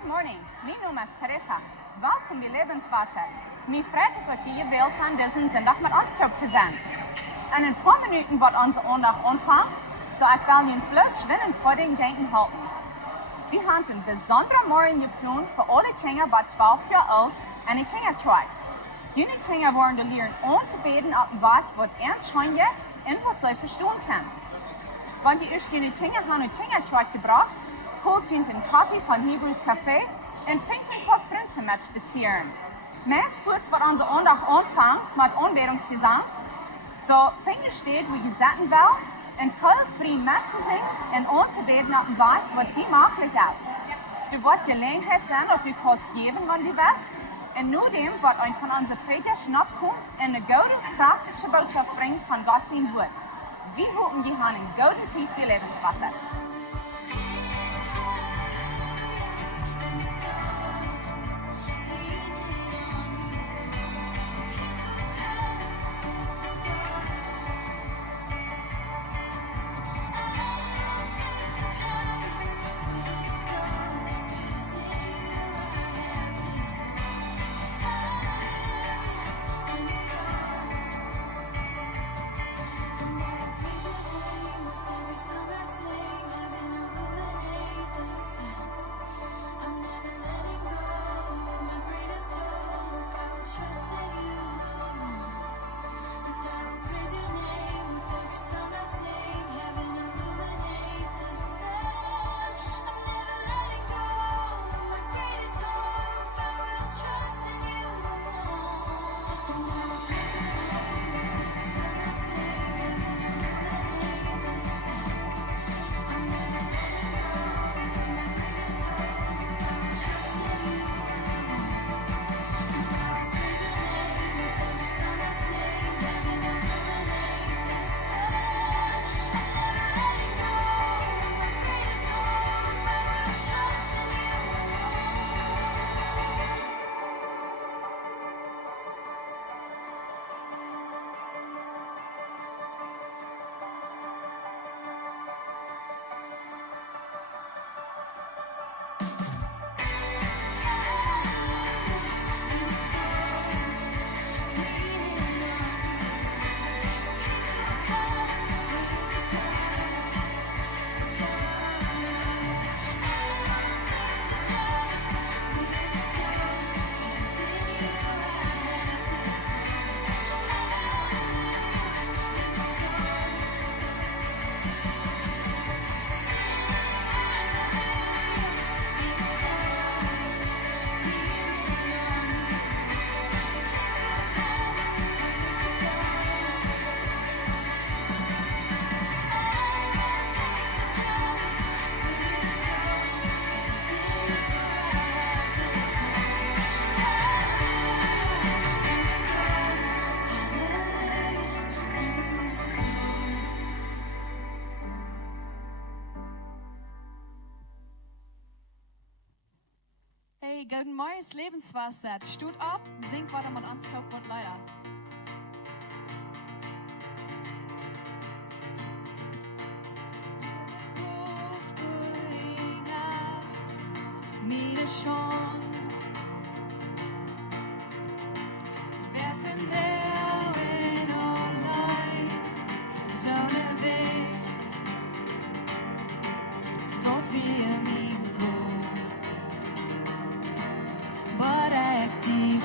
Good morning. Mijn naam is Teresa. Welkom bij Levenswasser. Mij freut het dat je gewählt aan deze zondag met ons te zijn. En in een paar minuten wordt onze aandacht aanvangen, so ik wil nu plus schwinn en pudding denken halten. We hebben een bijzondere morgen gepland voor alle kinderen bij 12 jaar oud en die kindertrein. Jullie kinderen worden de leren aan te beden op wat ernst schon geht en wat zij verstaan kan. Want die eerst jullie kinderen hebben een kindertrein gebracht, holt jullie een koffie van Hebrews Café en fängt een paar vrienden met spazieren. Meest voert wat onze aandacht aanvangen met aanbeding zusammen. So fängt je steht, wo je zitten wil, en voll vriend met te zijn en aan te beden op wat die mogelijk is. Du wordt gelegenheid zijn dat du kannst geben, wann du bist. En nu dem wird ein von onze prekers nachkommen en een gouden praktische boodschap brengen van Gott zijn woord. We hopen je gaan een gouden tijd bij Levenswasser. Guten Morgen, Levenswasser. Steht ab, singt weiter mit uns, top und leider. But active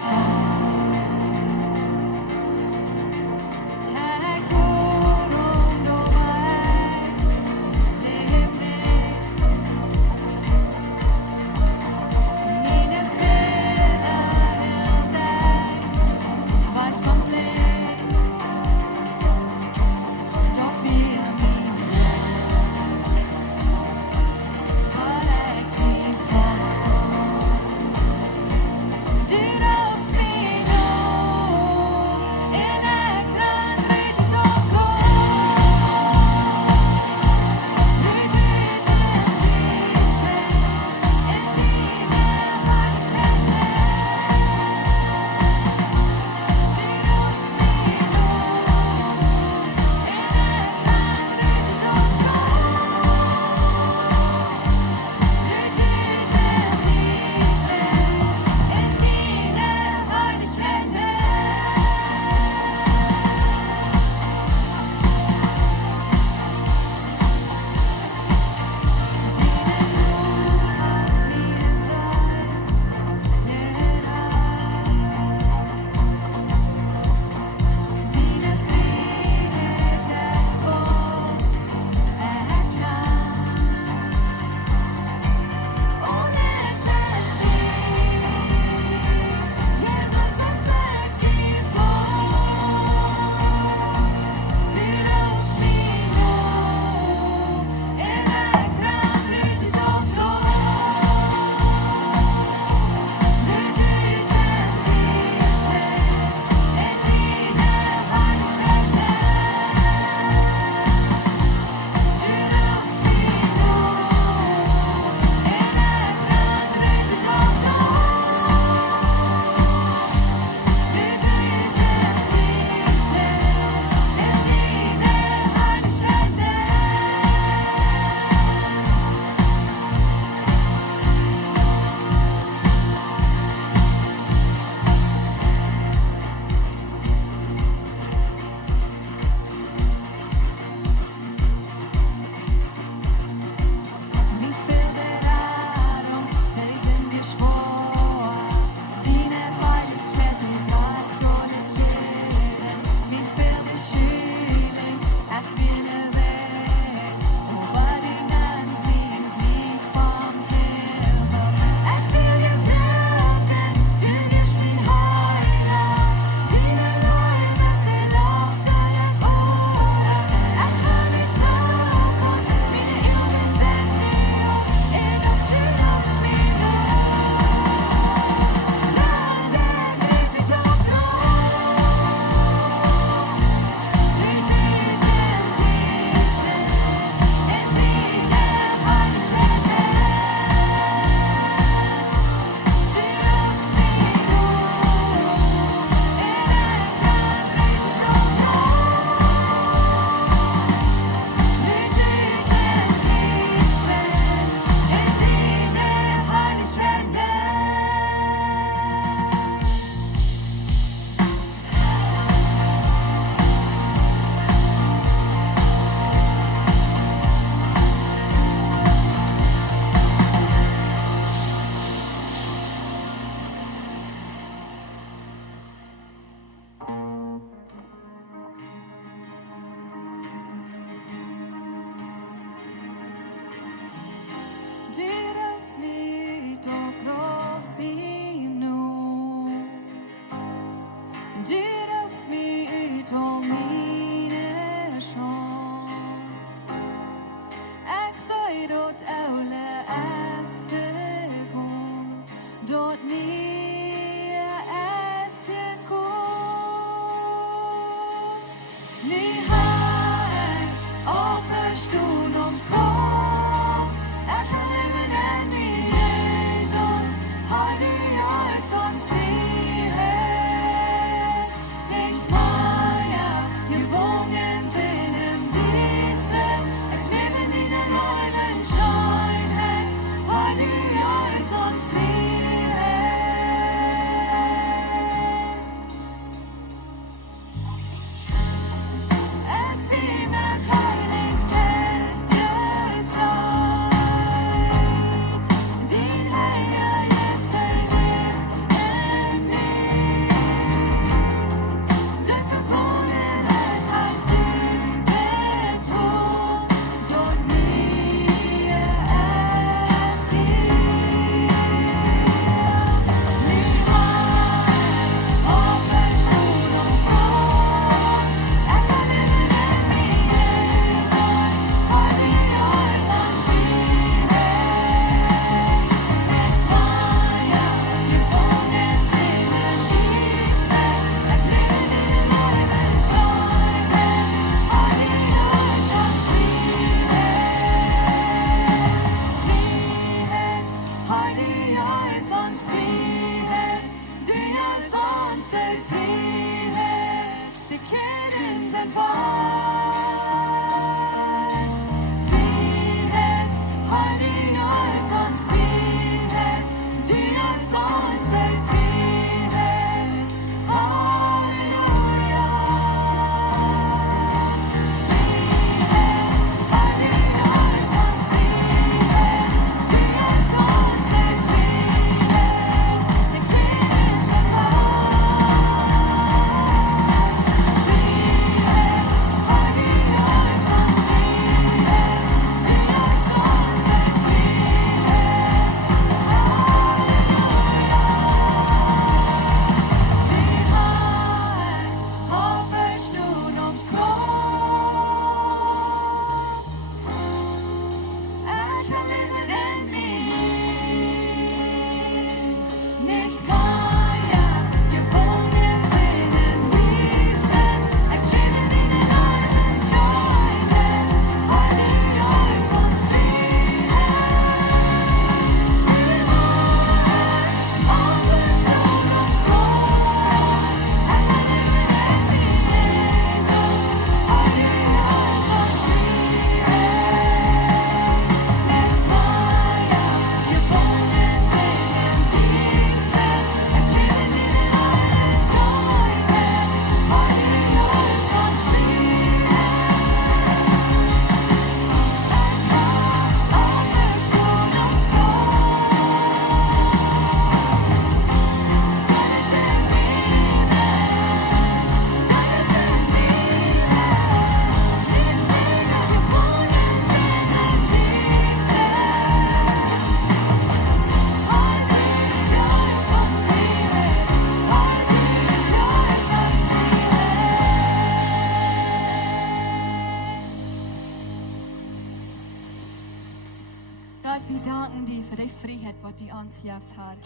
uns hilfst, Herr.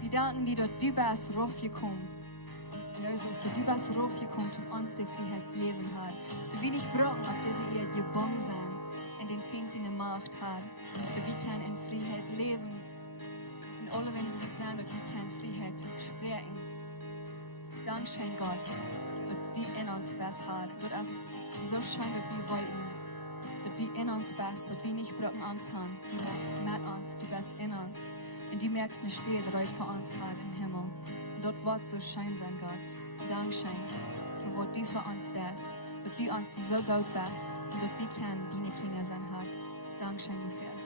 Wir danken dir, dass du bist raufgekommen. Jesus, dass du bist raufgekommen, um uns die Freiheit zu geben, Herr. Und wir nicht brauchen, auf diese ihr gebunden sind, in den Feind seine Macht, Herr. Und wir können in Freiheit leben. Und alle, wenn wir sind, dass wir können Freiheit sprechen. Dankeschön, Gott, dass du in uns bist, Herr. Dass es so scheint, dass wir wollten. Dass du in uns bist, dass wir nicht brauchen Angst haben. Du bist mit uns, du bist in uns. Und du merkst nicht steht reut für uns, Herr, im Himmel. Und dort wird so schön sein, Gott. Dankeschön, für was du für uns tust. Dass du uns so gut bist. Und dass wir können deine Kinder sein, Herr. Dankeschön dafür.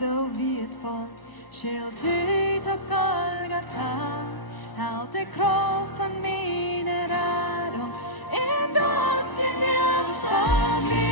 så wie het valt. Schild uit op Golgotha, haalt de kroon van mijn radon en dat je neer van mij.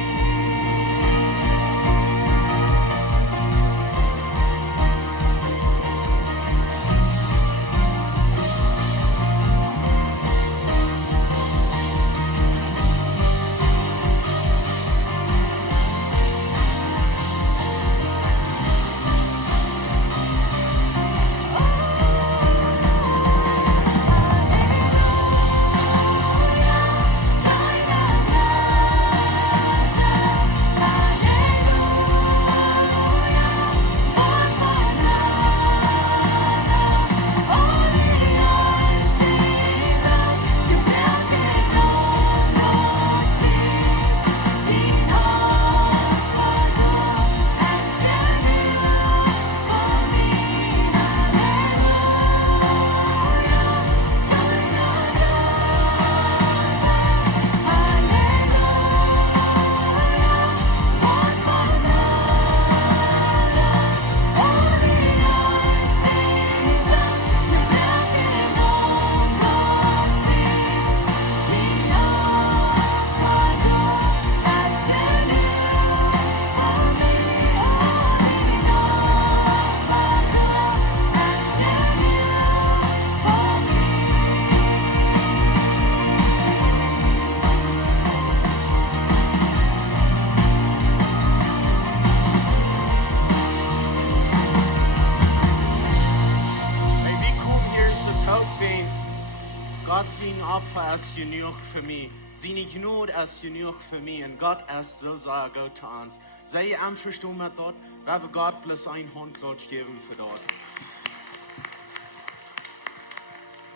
Is genoeg voor mij. Zijn genoeg is genoeg voor mij. En God is zo sehr gut zu uns. Sei je einverstanden met dat? We hebben God plus een handklatsch geven voor dat.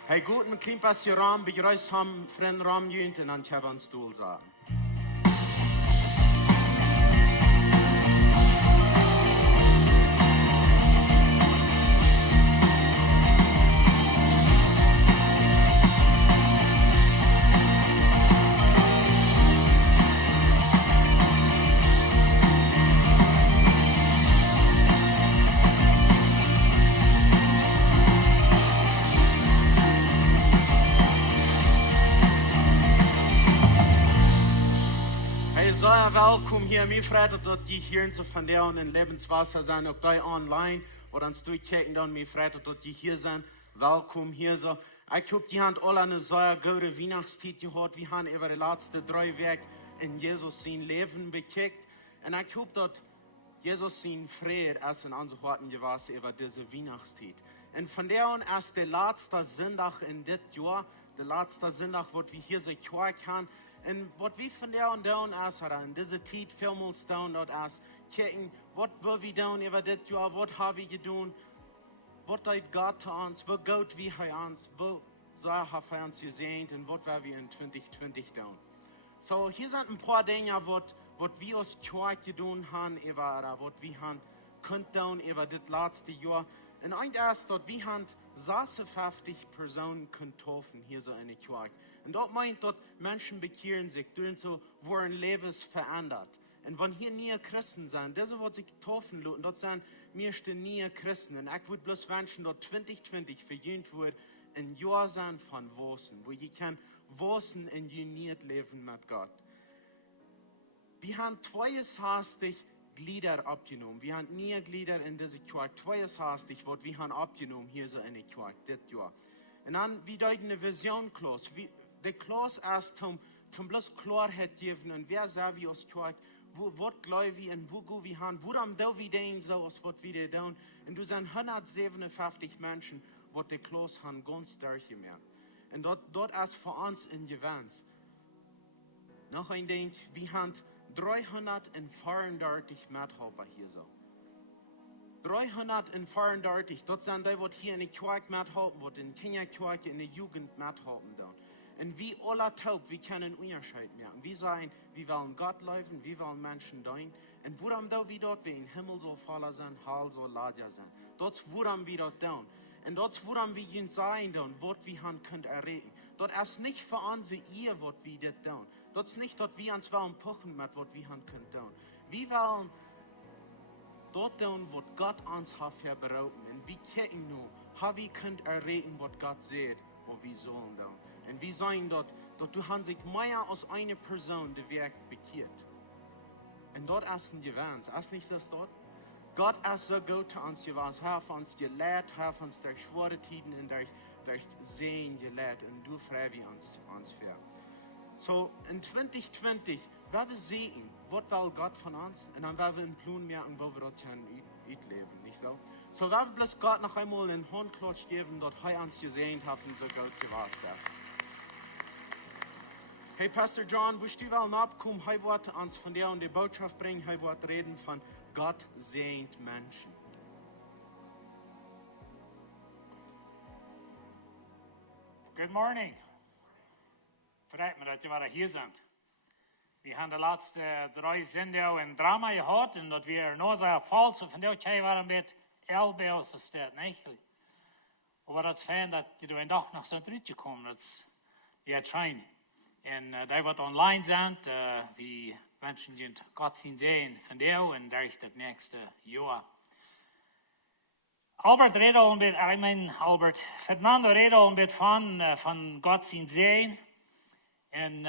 Hey, gut, ein klein bisschen Raum, begrüßt haben, Freunde Raum jünt, und dann können wir uns Stuhl sagen. Welkom hier, mir freut dat die hier so von der und in Lebenswasser sind, auch die online, oder uns durchchecken dann, mir freut dat die hier sind, welkom hier so. Ich hab die Hand alle eine sehr gute Weihnachtszeit gehabt, wir haben über die letzten 3 Wochen in Jesus sein Leben bekickt, und ich hab dort Jesus sein Friede als in unseren Worten gewesen über diese Weihnachtszeit. Und von der an erst der letzte Sonntag in dit Jahr, der letzte Sonntag, wo wir hier so können. Und was wir von der und down aus haben, diese Zeit vielmals down dort aus, kicken, was wir down über das Jahr, was haben wir getan, was hat Gott zu uns, wo Gott wir uns, wo hat er uns gesehen und was werden wir in 2020 down. So, hier sind ein paar Dinge, was wir uns getan haben, was wir haben können über das letzte Jahr. Und ein erst dort, wir haben 56 Personen getroffen, hier so in der Kirche. Und dort meint dort, Menschen bekehren sich, durch so, wurden Lebens verändert. Und wenn hier nie Christen sind, das wird sich getroffen, und dort sind meiste nie Christen. Und ich würde bloß wünschen, dort 2020 verjüngt wird, ein Jahr sein von Wosen, wo ihr kann Wosen in uniert leben mit Gott. Wir haben 62 Glieder abgenommen. Wir haben nie Glieder in dieser Kirche. 62, was wir haben abgenommen hier so in der Kirche, das Jahr. Und dann, wie deuten eine Vision Klaus. Der Klaus erst zum bloß Klarheit geben, und wer sah wie aus Kirche, was glauben wir und wo gehen wir hin, woran do wir denken, so was wir da tun. Und du sind 157 Menschen, was der Klaus haben ganz durchgemerkt. Und dort ist für uns ein Gewinn. Noch ein Ding, wir haben 334 Mithelfer hier so. 334, dort sind die, die hier in der Kirche mithelfen, die in der Kinderkirche, in der Jugend mithelfen. Und wir alle taub, wir können einen Unterschied merken. Wir sagen, wir wollen Gott leben, wir wollen Menschen dienen. Und woran wir dort, wie im Himmel so voller sind, Hall so lager sind. Dort woran wir dort tun. Und dort woran wir uns sagen, was wir haben können erregen. Dort ist nicht für unsere Ehe, was wir dort tun. Dort ist nicht, dass wir uns wollen pochen mit, was wir haben können tun. Wir wollen dort tun, was Gott uns hat verbrauten. Und wir kicken nur, wie könnt erreden, was Gott sieht, und wir sollen dann. Und wir sagen dort du hast sich mehr als eine Person, die Werk bekehrt. Und dort ist ein Gewinn, ist nicht das dort? Gott ist so gut zu uns gewesen, hat uns gelehrt, hat uns durch schwere Tiden und durch Sehen gelehrt und du frei wie uns für. So, in 2020, wenn wir sehen, was will Gott von uns, und dann werden wir einen Plan merken, wo wir dort leben, nicht so? So, wenn wir bloß Gott noch einmal einen Handklatsch geben, dort uns gesehen haben, so gut gewesen ist. Hey, Pastor John, willst du wel abkommen, hij wird uns von dir und die Botschaft bringen, hij wird reden von Gott säajent Menschen. Good morning. Freut mich, dass ihr wieder hier seid. Wir haben die letzten 3 Sendungen in Drama gehört und das wir nur sehr voll, so von der Zeit war ein bisschen elbe aus der Stadt, nicht? Aber das ist fein, dass die doch noch so zurückgekommen sind. Wir trainen. Und die wird online sind, wie Menschen die Gott sehen von der und durch das nächste Jahr. Albert redet auch ein bisschen, Fernando redet auch ein bisschen von Gott sehen. Und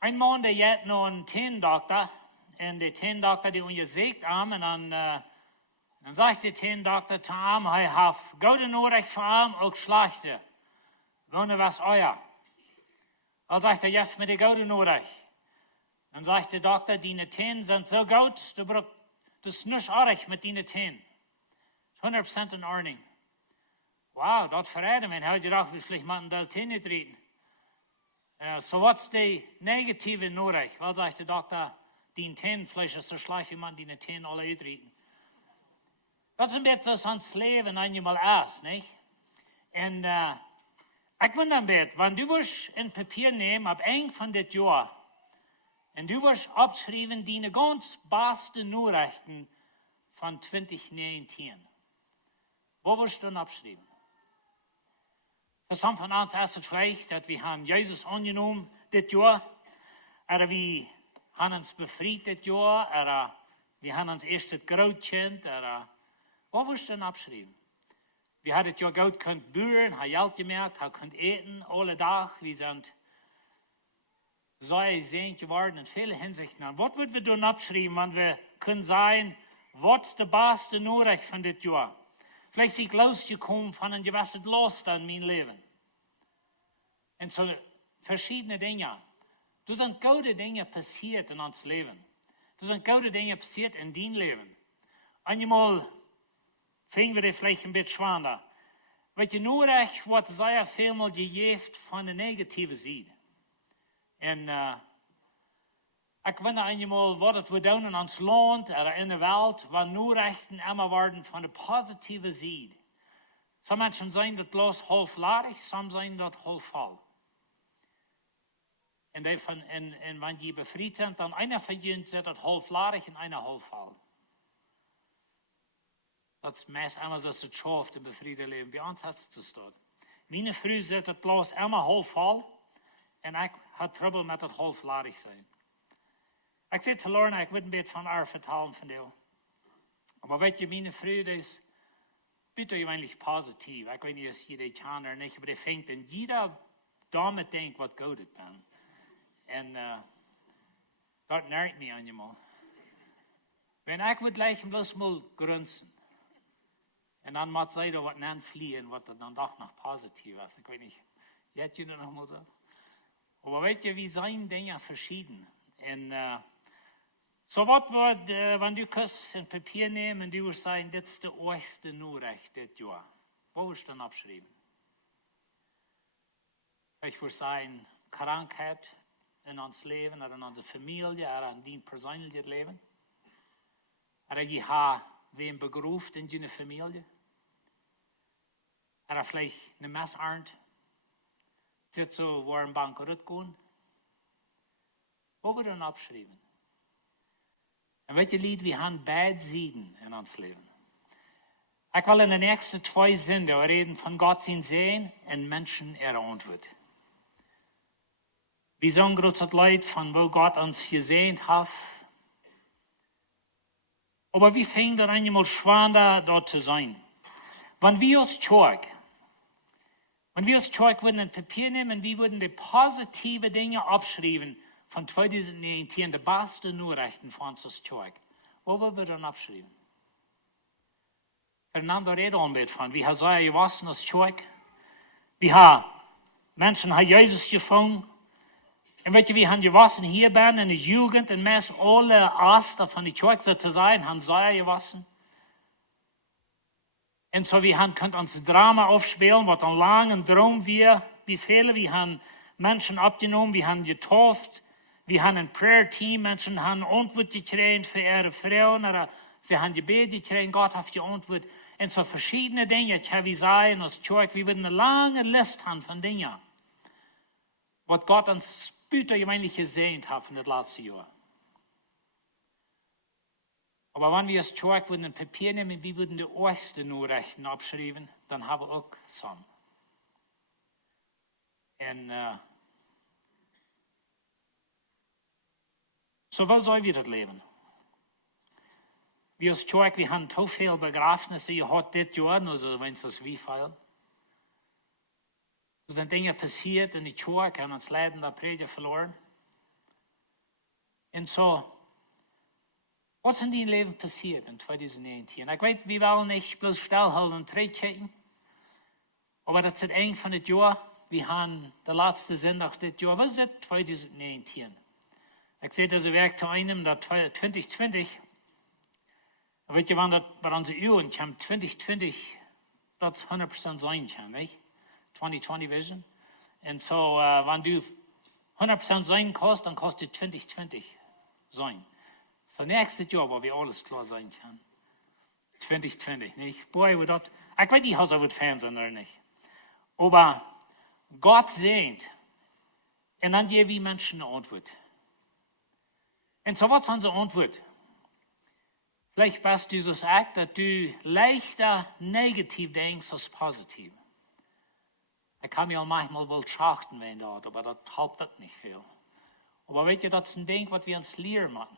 ein Mann, der jetzt noch einen Tannendoktor, und der Tannendoktor, die uns gesagt haben, und dann sagt der Tannendoktor zu ihm, er hat gute Nachricht für ihn, auch schlechte. Wenn was euer. Dann sagt er, jetzt mit der gute Nachricht. Dann sagt der Doktor, deine Tänen sind so gut, das ist nicht arg mit deinen Tänen. 100% in Ordnung. Wow, das verrät mich. Ich habe gedacht, wir vielleicht mal die Täne treten. So was ist die negative Nachricht? Weil sagt der Doktor, dein Tannenfleisch ist so schlecht, wie man deine Tänen alle treten. Das ist ein bisschen so ans Leben einmal ist, nicht? Und ich wundere ein bisschen, wenn du ein Papier nehmen, ab eng von das Jahr, und du wirst abschreiben, deine ganz besten Nachrichten von 2019. Wo wirst du dann abschreiben? Das haben von uns erst vielleicht, dass wir haben Jesus angenommen, das Jahr, oder wir haben uns befreit, das Jahr, oder wir haben uns erst das Grautkind, oder wo wirst du dann abschreiben? Wir haben das Jahr gut können bühren, haben Geld gemerkt, haben können eten, alle Tag, wir sind säajent geworden in vielen Hinsichten. Was würden wir dann abschreiben, wenn wir können sagen, was ist die beste Nachricht von das Jahr? Vielleicht sind ich losgekommen von einem gewissen Lust in meinem Leben. Und so verschiedene Dinge. Da sind gute Dinge passiert in unserem Leben. Da sind gute Dinge passiert in deinem Leben. Einmal fingen wir das vielleicht ein bisschen schwanger. Weil die Nachricht wird sehr vielmal gegeben von der negativen Seite. Und ich wundere einmal, was wir tun in uns Land oder in der Welt, wenn Nachrichten immer werden von der positiven Seite. Some Menschen sagen, das los halb leerig, some sagen, das halb voll. Und wenn die befreit sind, dann einer von ihnen sagt, das halb leerig und einer halb voll. Das ist meist immer so, dass es schafft im befriedeten Leben. Bei uns hat es das dort. Meine Frau sagt, das Glas immer halb voll und ich habe Trouble mit das halb leerig sein. Ich zei zu Lorna, ich würde ein bisschen von haar vertellen von dir. Aber weet je, meine Frau, das ist bitte eigentlich positiv. Ich weiß nicht, ob jeder kann oder nicht, aber die fängt an jeder damit denkt, was gut ist dann. Und das nervt mich einmal. Wenn ich würde gleich bloß mal grunzen. Und dann muss ich da was fliehen, was dann doch noch positiv ist. Ich weiß nicht, jetzt jeder noch mal so. Aber weet je, wie sind Dinge verschieden? Und so was wird, wenn du ein Papier nehmen und du wirst sagen, das ist die erste Nachricht das Jahr. Wo wirst du dann abschreiben? Ich würde sagen, Krankheit in uns Leben, oder in unserer Familie, oder in dein persönliches Leben. Oder je hast wen berufen in deiner Familie. Oder vielleicht eine Messernte. Sitzt so, wo ein Bankrott gehen. Wo wir dann abschreiben? Und welche Lied, wir haben beide Seiten in uns Leben. Ich will in den nächsten 2 Sendungen reden von Gott sehen und Menschen äare Auntwuat. Wir sagen große Leute, von wo Gott uns gesehen hat. Aber wie fängt das an, mal schwanger dort zu sein? Wenn wir uns Zeug würden ein Papier nehmen, wir würden die positive Dinge abschreiben von 2019, die besten Nachrichten von uns als Zeug. Wo würden wir dann abschreiben? Wir nehmen da Rede mit von, wie Säajent gewassen als Zeug. Wie Menschen haben Jesus gefunden. Und weet je, wir haben gewassen hier ben in der Jugend und meist alle Aster von der Zeug sozusagen haben Säajent gewassen. Und so wir können uns Drama aufspielen, was ein langer Traum wir, wie viele, wir haben Menschen abgenommen, wir haben getauft, wir haben ein Prayer-Team, Menschen haben Auntwuat gekriegt für ihre Frauen, oder sie haben Gebet gekriegt, Gott hat geantwortet. Und so verschiedene Dinge, ich habe gesagt, als Zeug, wir würden eine lange Liste haben von Dingen, was Gott uns später gemeinlich gesehen hat in das letzte Jahr. Aber wenn wir das Zeug würden ein Papier nehmen, wir würden die ersten Nachrichten abschreiben, dann haben wir auch Sonne. Und so wo soll wir das leben? Wir als Zeug, wir haben so viele Begrafnisse gehabt dieses Jahr, also wenn es das wie viel. Es sind Dinge passiert in die Zeug, haben uns Leiden der Prediger verloren. Und so, was ist in deinem Leben passiert in 2019? Ich weiß, wir wollen nicht bloß stillhalten und treten, aber das ist eng von dem Jahr. Wir haben der letzte Sonntag des Jahr, was ist das 2019? Ich sehe das Werk zu einem, das 2020, weet je, wann das bei unseren Uhren kam, 2020, das 100% sein kann, nicht? 2020 Vision. Und so, wenn du 100% sein kannst, dann kostet 2020 sein. So nächstes Jahr, wo wir alles klar sein kann. 2020, nicht? Boy, ich weiß nicht, was wird Fernsehen oder nicht. Aber Gott sehnt, und dann geben wir Menschen eine Antwort. Und so was unsere Antwort? Vielleicht passt dieses Akt, dass du leichter negativ denkst als positiv. Ich kann mir auch manchmal wohl schachten, wenn dort, aber das hilft das nicht viel. Aber weet je, das ist ein Ding, was wir uns lehren machen.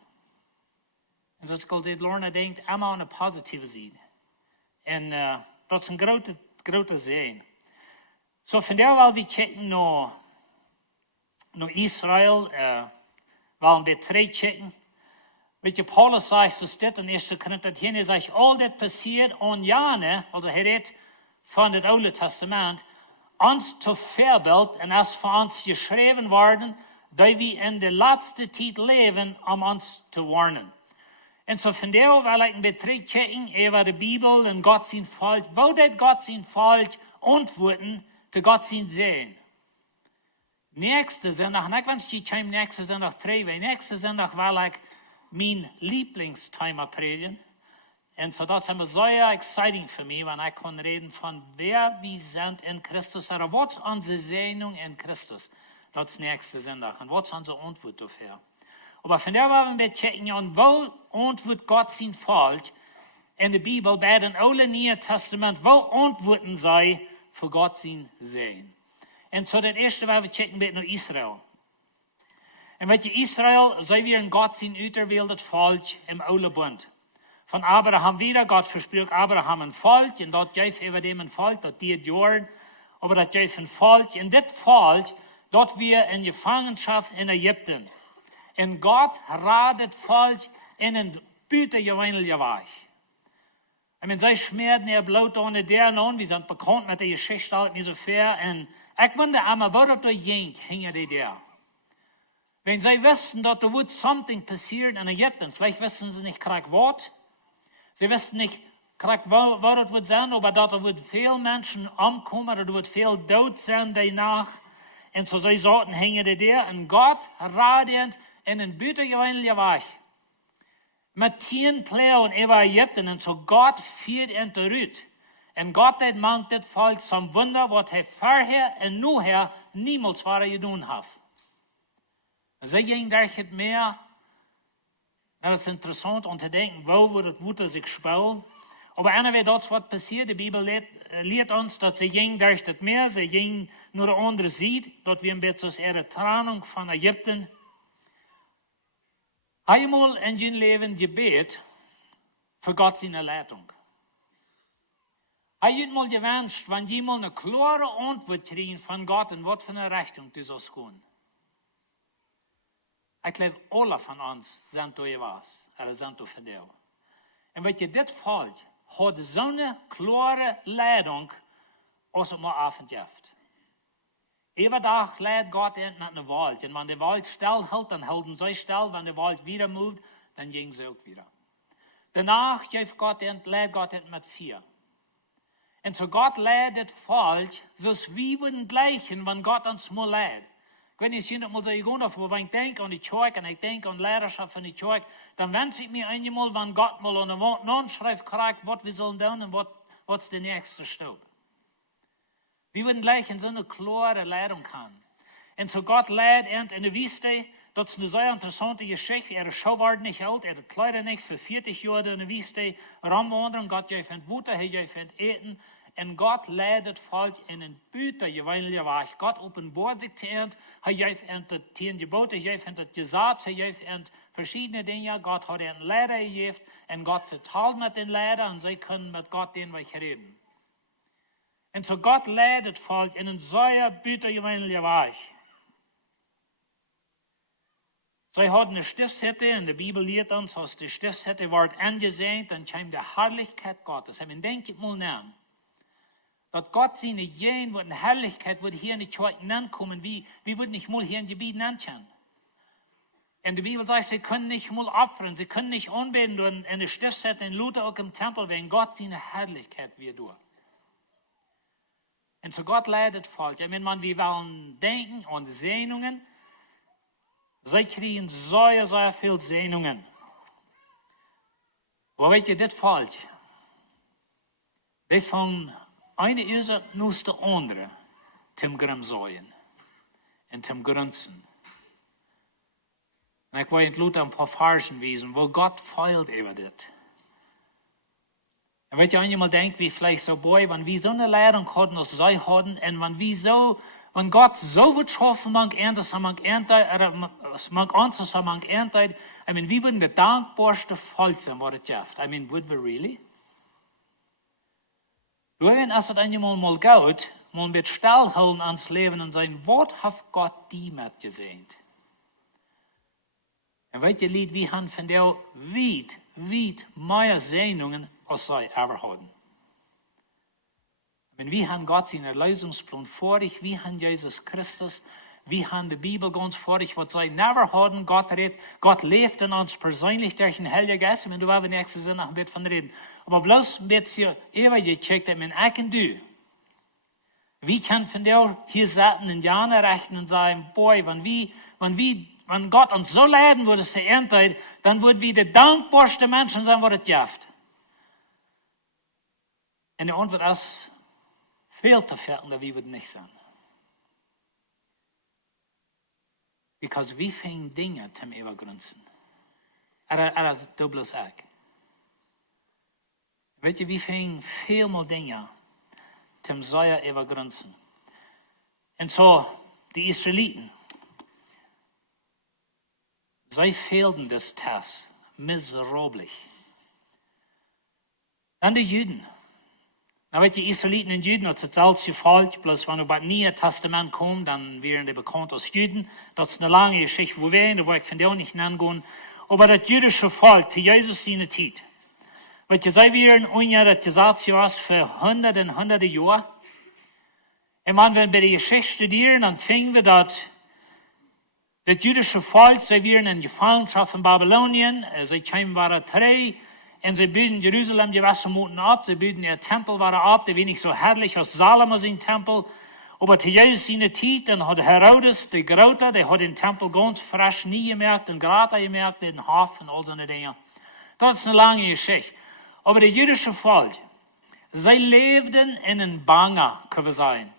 Und zoals ik al zei, Lorna denkt immer aan een positieve zijde. En dat is een grote zin. So von der Wahl wir checken nach Israel, wollen wir drei checken. Weet je, Paulus sagt, so steht in 1. Korinther 10, er sagt, all das passiert an Jane, also er redet von dem Alten Testament, uns zu Vorbild und es für uns geschrieben worden, da wir in der letzten Zeit leben, um uns zu warnen. Und so von der will ich ein bisschen checken über die Bibel und Gott sein Volk. Wo das Gott sein Volk antworten, zu Gott sein Sehen. Nächste Sonntag, nicht wenn ich die nächste Sonntag treffe, nächste Sonntag will ich mein Lieblingsthema predigen. Und so das ist sehr exciting für mich, wenn ich kann reden von wer wir sind in Christus, oder was ist unsere Sehnung in Christus. Das ist nächste Sonntag. Und was ist unsere Antwort dafür? Aber von der wollen wir checken, und wo antwortet Gott sein Volk in der Bibel, bei dem Alten Neuen Testament, wo antworten sie für Gott sein Sehen. Und so das erste, was wir checken, wird noch Israel. Und weet je, Israel, sei wir in Gott sein auserwähltes Volk im Alten Bund. Von Abraham wieder, Gott verspricht Abraham ein Volk, und dort gäbe über dem ein Volk, das die Jorden, aber das gäbe ein Volk, und das Volk, dort wir in Gefangenschaft in Ägypten. Und Gott radet Volk in ein bütergewöhnlicher Weg. Ich meine, sie schmerden ihr Blut ohne der nun, wir sind bekannt mit der Geschichte halt nicht so fair, und ich wundere einmal, wo das ging, hingen die da. Wenn sie wüssten, dass da wird something passiert in Ägypten, vielleicht wissen sie nicht gerade was, sie wissen nicht gerade, wo das wird sein, aber da wird viele Menschen umkommen, oder da wird viel Tod sein danach, und so sie sagten, hingen die da, und Gott radet in ein bütergewöhnlicher Weg. Mit 10 Plagen über Ägypten, und so Gott führt ihn zurück. Und Gott hat mangt das Volk zum Wunder, was er vorher und nachher niemals getan hat. Sie ging durch das Meer. Das ist interessant, um zu denken, wo wird das Wutter sich spielen. Aber anyway, das was passiert, die Bibel lehrt uns, dass sie ging durch das Meer, sie ging nur der andere Seite, dort wir ein bisschen aus ihrer Trennung von Ägypten. Einmal in ihrem Leben gebet, für Gott seine Leitung. Ich hätte mal gewünscht, wenn die mal eine klare Antwort kriegen von Gott, in was für eine Richtung die so gehen. Ich glaube, alle von uns sind da was, oder sind da für dich. Und wenn ihr das fällt, hat so eine klare Leitung, als es mal Abendjaft. Jeden Tag leidt Gott mit einer Wald. Und wenn die Wald still hält, dann halten sie still. Wenn die Wald wieder moved, dann gehen sie auch wieder. Danach leidt Gott mit 4. Und so Gott leidet falsch, so wie würden gleichen, wenn Gott uns mal leidet. Ich weiß nicht, mal so ich auf, wenn ich denke an die Kirche und ich denke an die Lehrerschaft von der Kirche, dann wünsche ich mir einmal, wenn Gott mal an der Wand schreibt, was wir sollen tun und was der nächste Stub. Wir würden gleich in so eine klare Leitung haben. Und so Gott leidet in der Wüste, das ist eine sehr interessante Geschichte. Er ist schon nicht alt, er hat leider nicht für 40 Jahre in der Wüste rumwandern. Gott gibt Wutter, er gibt Eten. Und Gott leidet falsch in den Büter, gewöhnlich war. Gott offenbart sich zu ihm, er gibt die 10 Gebote, er gibt das Gesetz, er gibt verschiedene Dinge. Gott hat einen Lehrer gegeben und Gott vertraut mit den Lehrern und sie können mit Gott den Weg reden. Und so Gott leidet falsch in den sehr Büter, gewöhnlich war. Sie hatten eine Stiftshütte, in der Bibel lehrt uns, als die Stiftshütte wird angesehen, dann kam die Herrlichkeit Gottes. Und denkt mal nach, dass Gott seine Jen, wo eine Herrlichkeit wird hier in die Kirche ankommen, wie wird nicht mal hier in Gebiet ankommen. Und die Bibel sagt, sie können nicht mal opfern, sie können nicht anbeten in der Stiftshütte, in Luther auch im Tempel, wenn Gott seine Herrlichkeit wird durch. Und so Gott leidet falsch. Ich meine, wir wollen denken an Sehnungen. Sie kriegen sehr, sehr viel Sehnungen. Aber weet je, dit falsch. Die fangen eine Ursache nach der andere zum Grimsäuen und zum Grunzen. Und ich wollte Luther ein paar Versen wiesen, wo Gott feilt über das. Und wenn ihr einmal denkt, wie vielleicht so, boy, wenn wir so eine Leitung hatten, als sie hatten, und wenn Gott so wird schaffen, man erntet, man erntet, I mean, wie würden der dankbarste Volk sein, was es gibt? I mean, would we really? Wenn es einmal mal geht, man wird stillhalten ans Leben und sagen, was hat Gott die mit gesehen? Und weet je, Lied, wir haben von der weit mehr Sehnungen, als sie ever hatten. Wenn wir haben Gott seinen Lösungsplan vor dich, wir haben Jesus Christus, wir haben die Bibel ganz vor dich, was sie never hatten, Gott lebt in uns persönlich durch den Heiligen Geist, und du wirst nächstes Jahr noch ein bisschen von reden. Aber bloß ein bisschen ewig gecheckt, dass man ich und du, wir können von der hier sitzen in Jahre rechnen und sagen, boy, wenn Gott uns so leiden würde, es erntet, dann würden wir die dankbarste Menschen sein, was es gibt. Und die Antwort ist, viel zu viel, und wir würden nicht sein. Because wir fangen Dinge zum Übergrünzen. Er ist doppeltes Eck. Weet je, wir fangen viel mehr Dinge zum Säuer übergrünzen. Und so, die Israeliten, sie fehlten das Test, miserablich. Dann die Juden. Na, weet je, Israeliten und Juden, das ist alles gefallen, bloß wenn du bei Neuen Testament kommst, dann werden die bekannt als Juden. Das ist eine lange Geschichte, wo ich von der nicht nennen. Aber das jüdische Volk, zu Jesus seine Zeit, weet je, sie werden unter das Gesetz für hunderte und hunderte Jahre. Und wenn wir bei der Geschichte studieren, dann finden wir, dass das jüdische Volk, sie werden in Gefangenschaft in Babylonien, sie kamen waren 3, und sie bilden Jerusalem gewesen Monaten ab, sie bilden ihr Tempel waren ab, der war nicht so herrlich als Salomo sein Tempel. Aber zu Jesus seine Zeit, dann hat Herodes, der Grote, der hat den Tempel ganz frisch nie gemerkt, den Grata gemerkt, den Hof und all so eine Dinge. Das ist eine lange Geschichte. Aber das jüdische Volk, sie lebten in einem Banger, können wir sagen.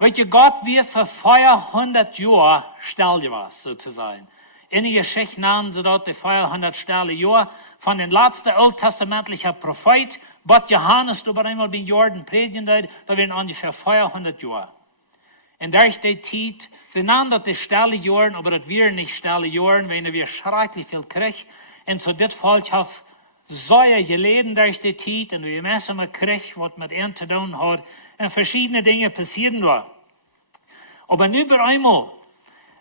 Weet je, Gott wird für 400 Jahre still gewesen, sozusagen. In der Geschichte nennen sie dort die 400 stille Jahre von den letzten alttestamentlichen Prophet, Gott Johannes, du bei einmal bin Jordan predigen, da werden ungefähr 400 Jahre. Und durch die Zeit, sie nennen das die stille Jahre, aber das wären nicht stille Jahre, wenn wir schrecklich viel kriegen. Und so das Volk hat Säuer geleden durch die Zeit und wir messen mal Krieg, was mit ihnen zu tun hat und verschiedene Dinge passieren da. Aber nu bei einmal,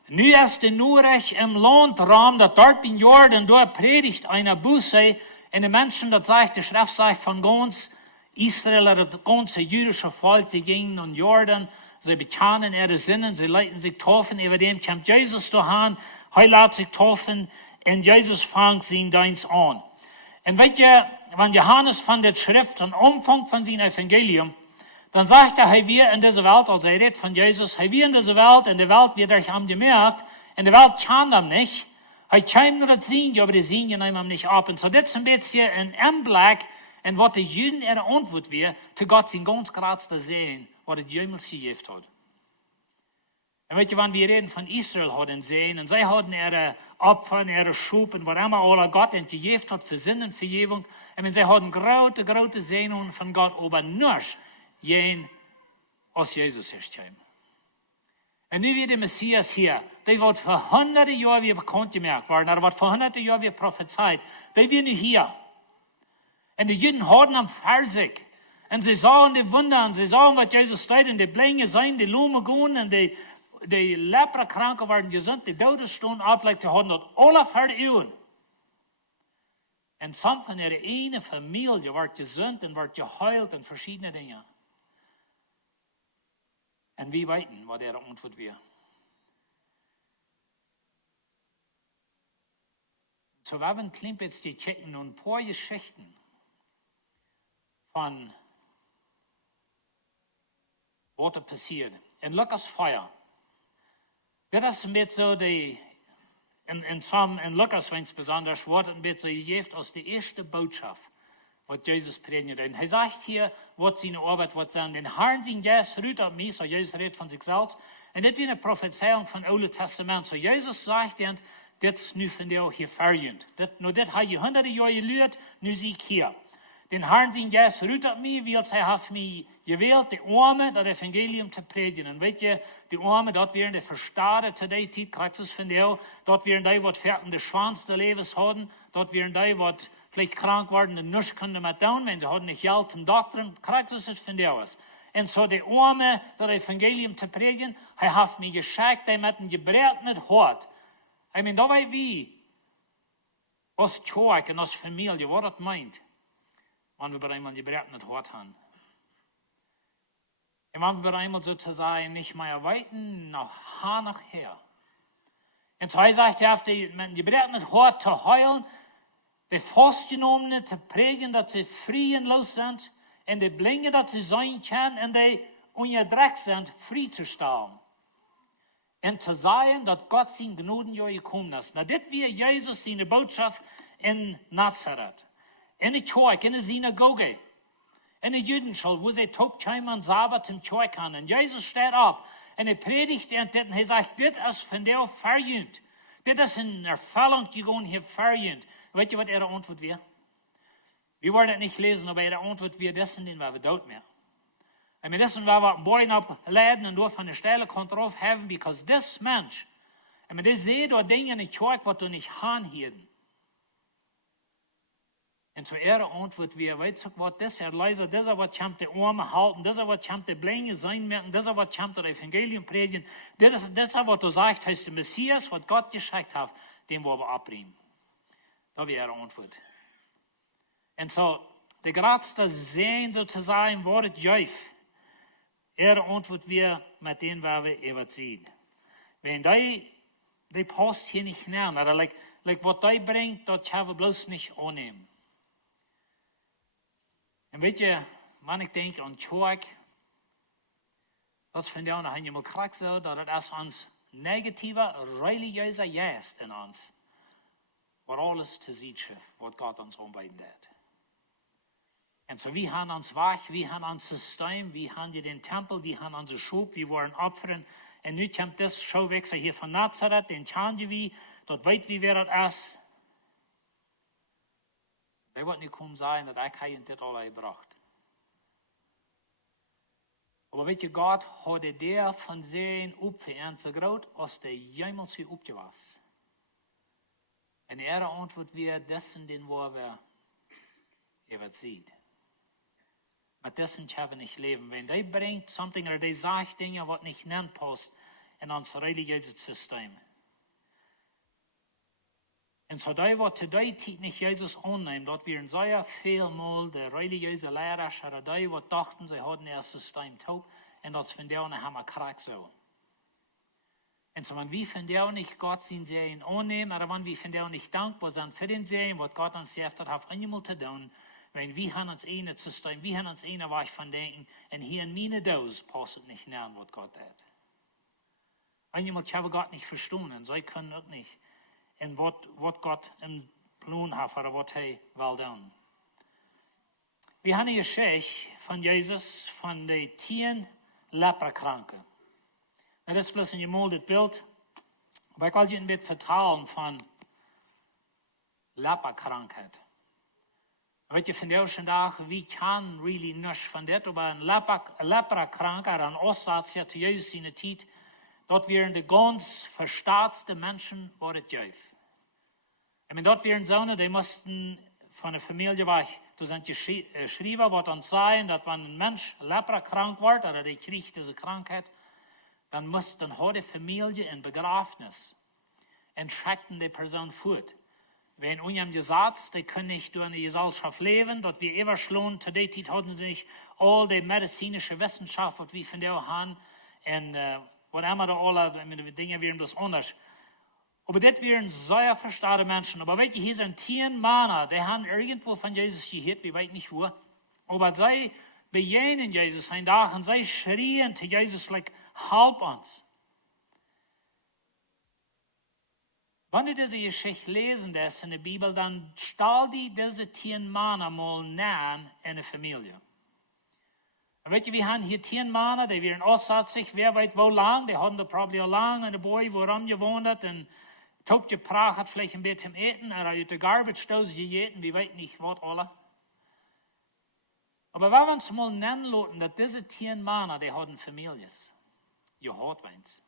nu ist die Nurech im Landraum, dat dort in Jordan, da predigt einer Busse und die Menschen, das sagt, die Schrift sagt von ganz Israel, das ganze jüdische Volk, sie gingen in Jordan, sie bekannen ihre Sinnen, sie leiten sich taufen, über dem kommt Jesus dahin, er lässt sich taufen und Jesus fängt sie deins an. Und wenn Johannes von der Schrift, den Umfang von seinem Evangelium, dann sagt er, wir in dieser Welt, als er redet von Jesus, wir in dieser Welt, in der Welt wird euch am gemerkt, in der Welt kann ihm nicht, kann nur das sehen, aber die sehen nehmen ihm nicht ab. Und so das ist ein bisschen ein Anblick, in was die Juden ihre Antwort wäre, zu Gott sein ganz Graz zu sehen, was er jemals gegeben hat. Und wenn wir reden von Israel hatten sehen, und sie hatten ihre Opfer, ihre Schub, und was immer alle Gott ihnen gegeben hat für Sinn und Vergebung, und sie hatten große Sehnungen von Gott, aber nur jen als Jesus ist gekommen. Und nu wird der Messias hier, der wird für hunderte Jahre wie bekannt gemacht worden, er wird für hunderte Jahre wie prophezeit, der wird nu hier. Und die Juden hatten am Versig, und sie sahen die Wunder, und sie sahen, was Jesus steht, und die Blinde sein, die Lume gehen, und die Leprakranken waren gesund, die Todesstunden ablegt, die hatten dort alle verüben. Und some von ihrer eine Familie wird gesund und wird geheilt und verschiedene Dinge. Und wir wissen, was ihre Antwort wäre. So, wir haben jetzt die checken und ein paar Geschichten von was passiert. In Lukas 4. Das ist mit so die, in Lukas insbesondere, wird ein bisschen gegeben als die erste Botschaft, was Jesus predigt. Und er sagt hier, was seine Arbeit wird sein. Den Herrn sein Geist ruht auf mich, so Jesus redet von sich selbst. Und das ist eine Prophezeiung von Alten Testament. So Jesus sagt, das ist nu von dir hier verjüngt. Nur das hat je hunderte Jahre gelehrt, nu sehe ich hier. Den Herrn sein Geist ruht auf mich, weil er hat mich gewählt, die Arme, das Evangelium zu predigen. Und weißt du, die Arme, dort wären die Verstade zu der Zeit, kriegst du es von dir, dort wären die, was fährten, den Schwanz des Lebens hatten, dort wären die, was vielleicht krank waren und nichts können mehr tun, wenn sie hatten nicht Geld zum Doktor, kriegst du es von dir aus. Und so die Arme, das Evangelium zu predigen, er hat mich geschickt, der mit einem gebrätenen Hort. Ich meine, da war wie, als Kirche und als Familie, was das meint, wenn wir bei einmal gebrätenen Hort haben. Und wenn wir einmal sozusagen nicht mehr weiten, nach her. Und so sagt er, mit dem gebrätenen Hort zu heulen, die Festgenommenen zu predigen, dass sie frei und los sind, und die Blinde, dass sie sein können, und die unterdrückt sind, frei zu stellen. Und zu sagen, dass Gott sein Gnaden ja gekommen ist. Na, das wäre Jesus seine Botschaft in Nazareth. In der Kirche, in der Synagoge, in der Judenschule, wo sie Tobkeim und Sabbat im Kirche haben. Und Jesus steht auf und er predigt und er sagt, das ist von der verjüngt. Das ist in Erfüllung gegangen hier verjüngt. Weißt du, was ihre Antwort wäre? Wir wollen das nicht lesen, aber ihre Antwort wäre, das sind die, was wir dort mehr. Und wir wissen, wir einen Boden abladen und durch eine Stelle drauf haben, because this Mensch, und wir sehen dort Dinge in der Kirche, was du nicht haben hier. Und zu ihrer Antwort wäre, weißt du, was das ist, Leise, das ist, was kommt die Arme halten, das ist, was kommt die Blinde sein merken, das ist, was kommt das Evangelium predigen, das ist, was du sagst, heißt der Messias, was Gott geschickt hat, den wollen wir abbringen. Das wäre ihre Antwort. Und so, der größte Sehen sozusagen, wird Jeuf. Ihre Antwort wäre, mit denen wir eben sehen. Wenn die passt hier nicht näher, oder like was die bringt, das können wir bloß nicht annehmen. Und weet je, wenn ich denke an Kirche, das finde ich auch noch einmal krass so, dass das uns negative, religiöse Geist in uns, was alles zu sehen schafft, was Gott uns anbieten wird. Und so, wir haben uns Wach, wir haben unser System, wir haben den Tempel, wir haben unsere Schub, wir wollen opfern. Und nun kommt das Schauwechsel hier von Nazareth, den kennen wir, dort weit wie wer das ist. Der wird nicht kommen sein, dass ich das alle gebracht. Aber weißt du, Gott hat der von seinen Opfern so groß, als der jemals hier aufgewachsen. Und ihre Antwort wäre, dessen, den wir was sieht. Mit dessen können wir nicht leben. Wenn die bringt something oder die sagt Dinge, was nicht nennt passt in unser religiöses System. Und so da, was zu der Zeit nicht Jesus annehmen, dort wir sehr viel mal die religiöse Lehrer, oder die, was dachten, sie hatten ihr System taub, und das von denen haben wir Krieg so. Und so, wenn wir von denen nicht Gott sein Sehen annehmen, oder wenn wir von denen nicht dankbar sind für den Sehen, was Gott uns gesagt hat einmal zu tun, wenn wir haben uns eine System, wir haben uns eine Weich von denken, und hier in meine Dose passt nicht näher, was Gott hat. Einmal haben wir Gott nicht verstanden, und sie können auch nicht. Und was Gott im Plan hat, oder was er will tun. Wir haben eine Geschichte von Jesus, von den 10 Leprakranken. Nou, dat is bloß een gemoldet Bild. Aber ich will je een beetje vertalen van Leperkrankheit. Weet je, van deze dag, wie kan really niks van dit, aber een Leprakranker, een Ostsatz, zu Jesus in der Zeit, dort wären die ganz verstaatste Menschen, war es Jeff. Ich meine, dort wären Söhne, die mussten von der Familie weg, da sind geschrieben, was dann sagen, dass wenn ein Mensch leprakrank wird, oder der kriegt diese Krankheit, dann hat die Familie ein Begrafnis und schrecken die Person fort. Wenn unjam gesagt, die können nicht durch eine Gesellschaft leben, dort wir überschlagen, zu der Zeit hatten sie nicht all die medizinische Wissenschaft, was wir von der haben, und was immer da alle Dinge wären das anders. Aber das wären sehr verstandene Menschen. Aber weißt du, hier sind 10 Männer, die haben irgendwo von Jesus gehört, wir wissen nicht wo. Aber sie bejahten Jesus ein Tag und sie schrien zu Jesus, like, help uns. Wenn du diese Geschichte lesen lässt in der Bibel, dann stell dir diese 10 Männer mal nahe in der Familie. Weet je, wir haben hier 10 Männer, die wären aussätzig, wer weiß wo lang, die haben da probably lang in der Boy, wo gewohnt hat, und Top gebracht hat vielleicht ein bisschen Eten, oder uit de garbage dose gegeten, wir wissen nicht, was alle. Aber wenn wir uns mal nennen lassen, dass diese 10 Männer, die hatten Familien. Je hat eins.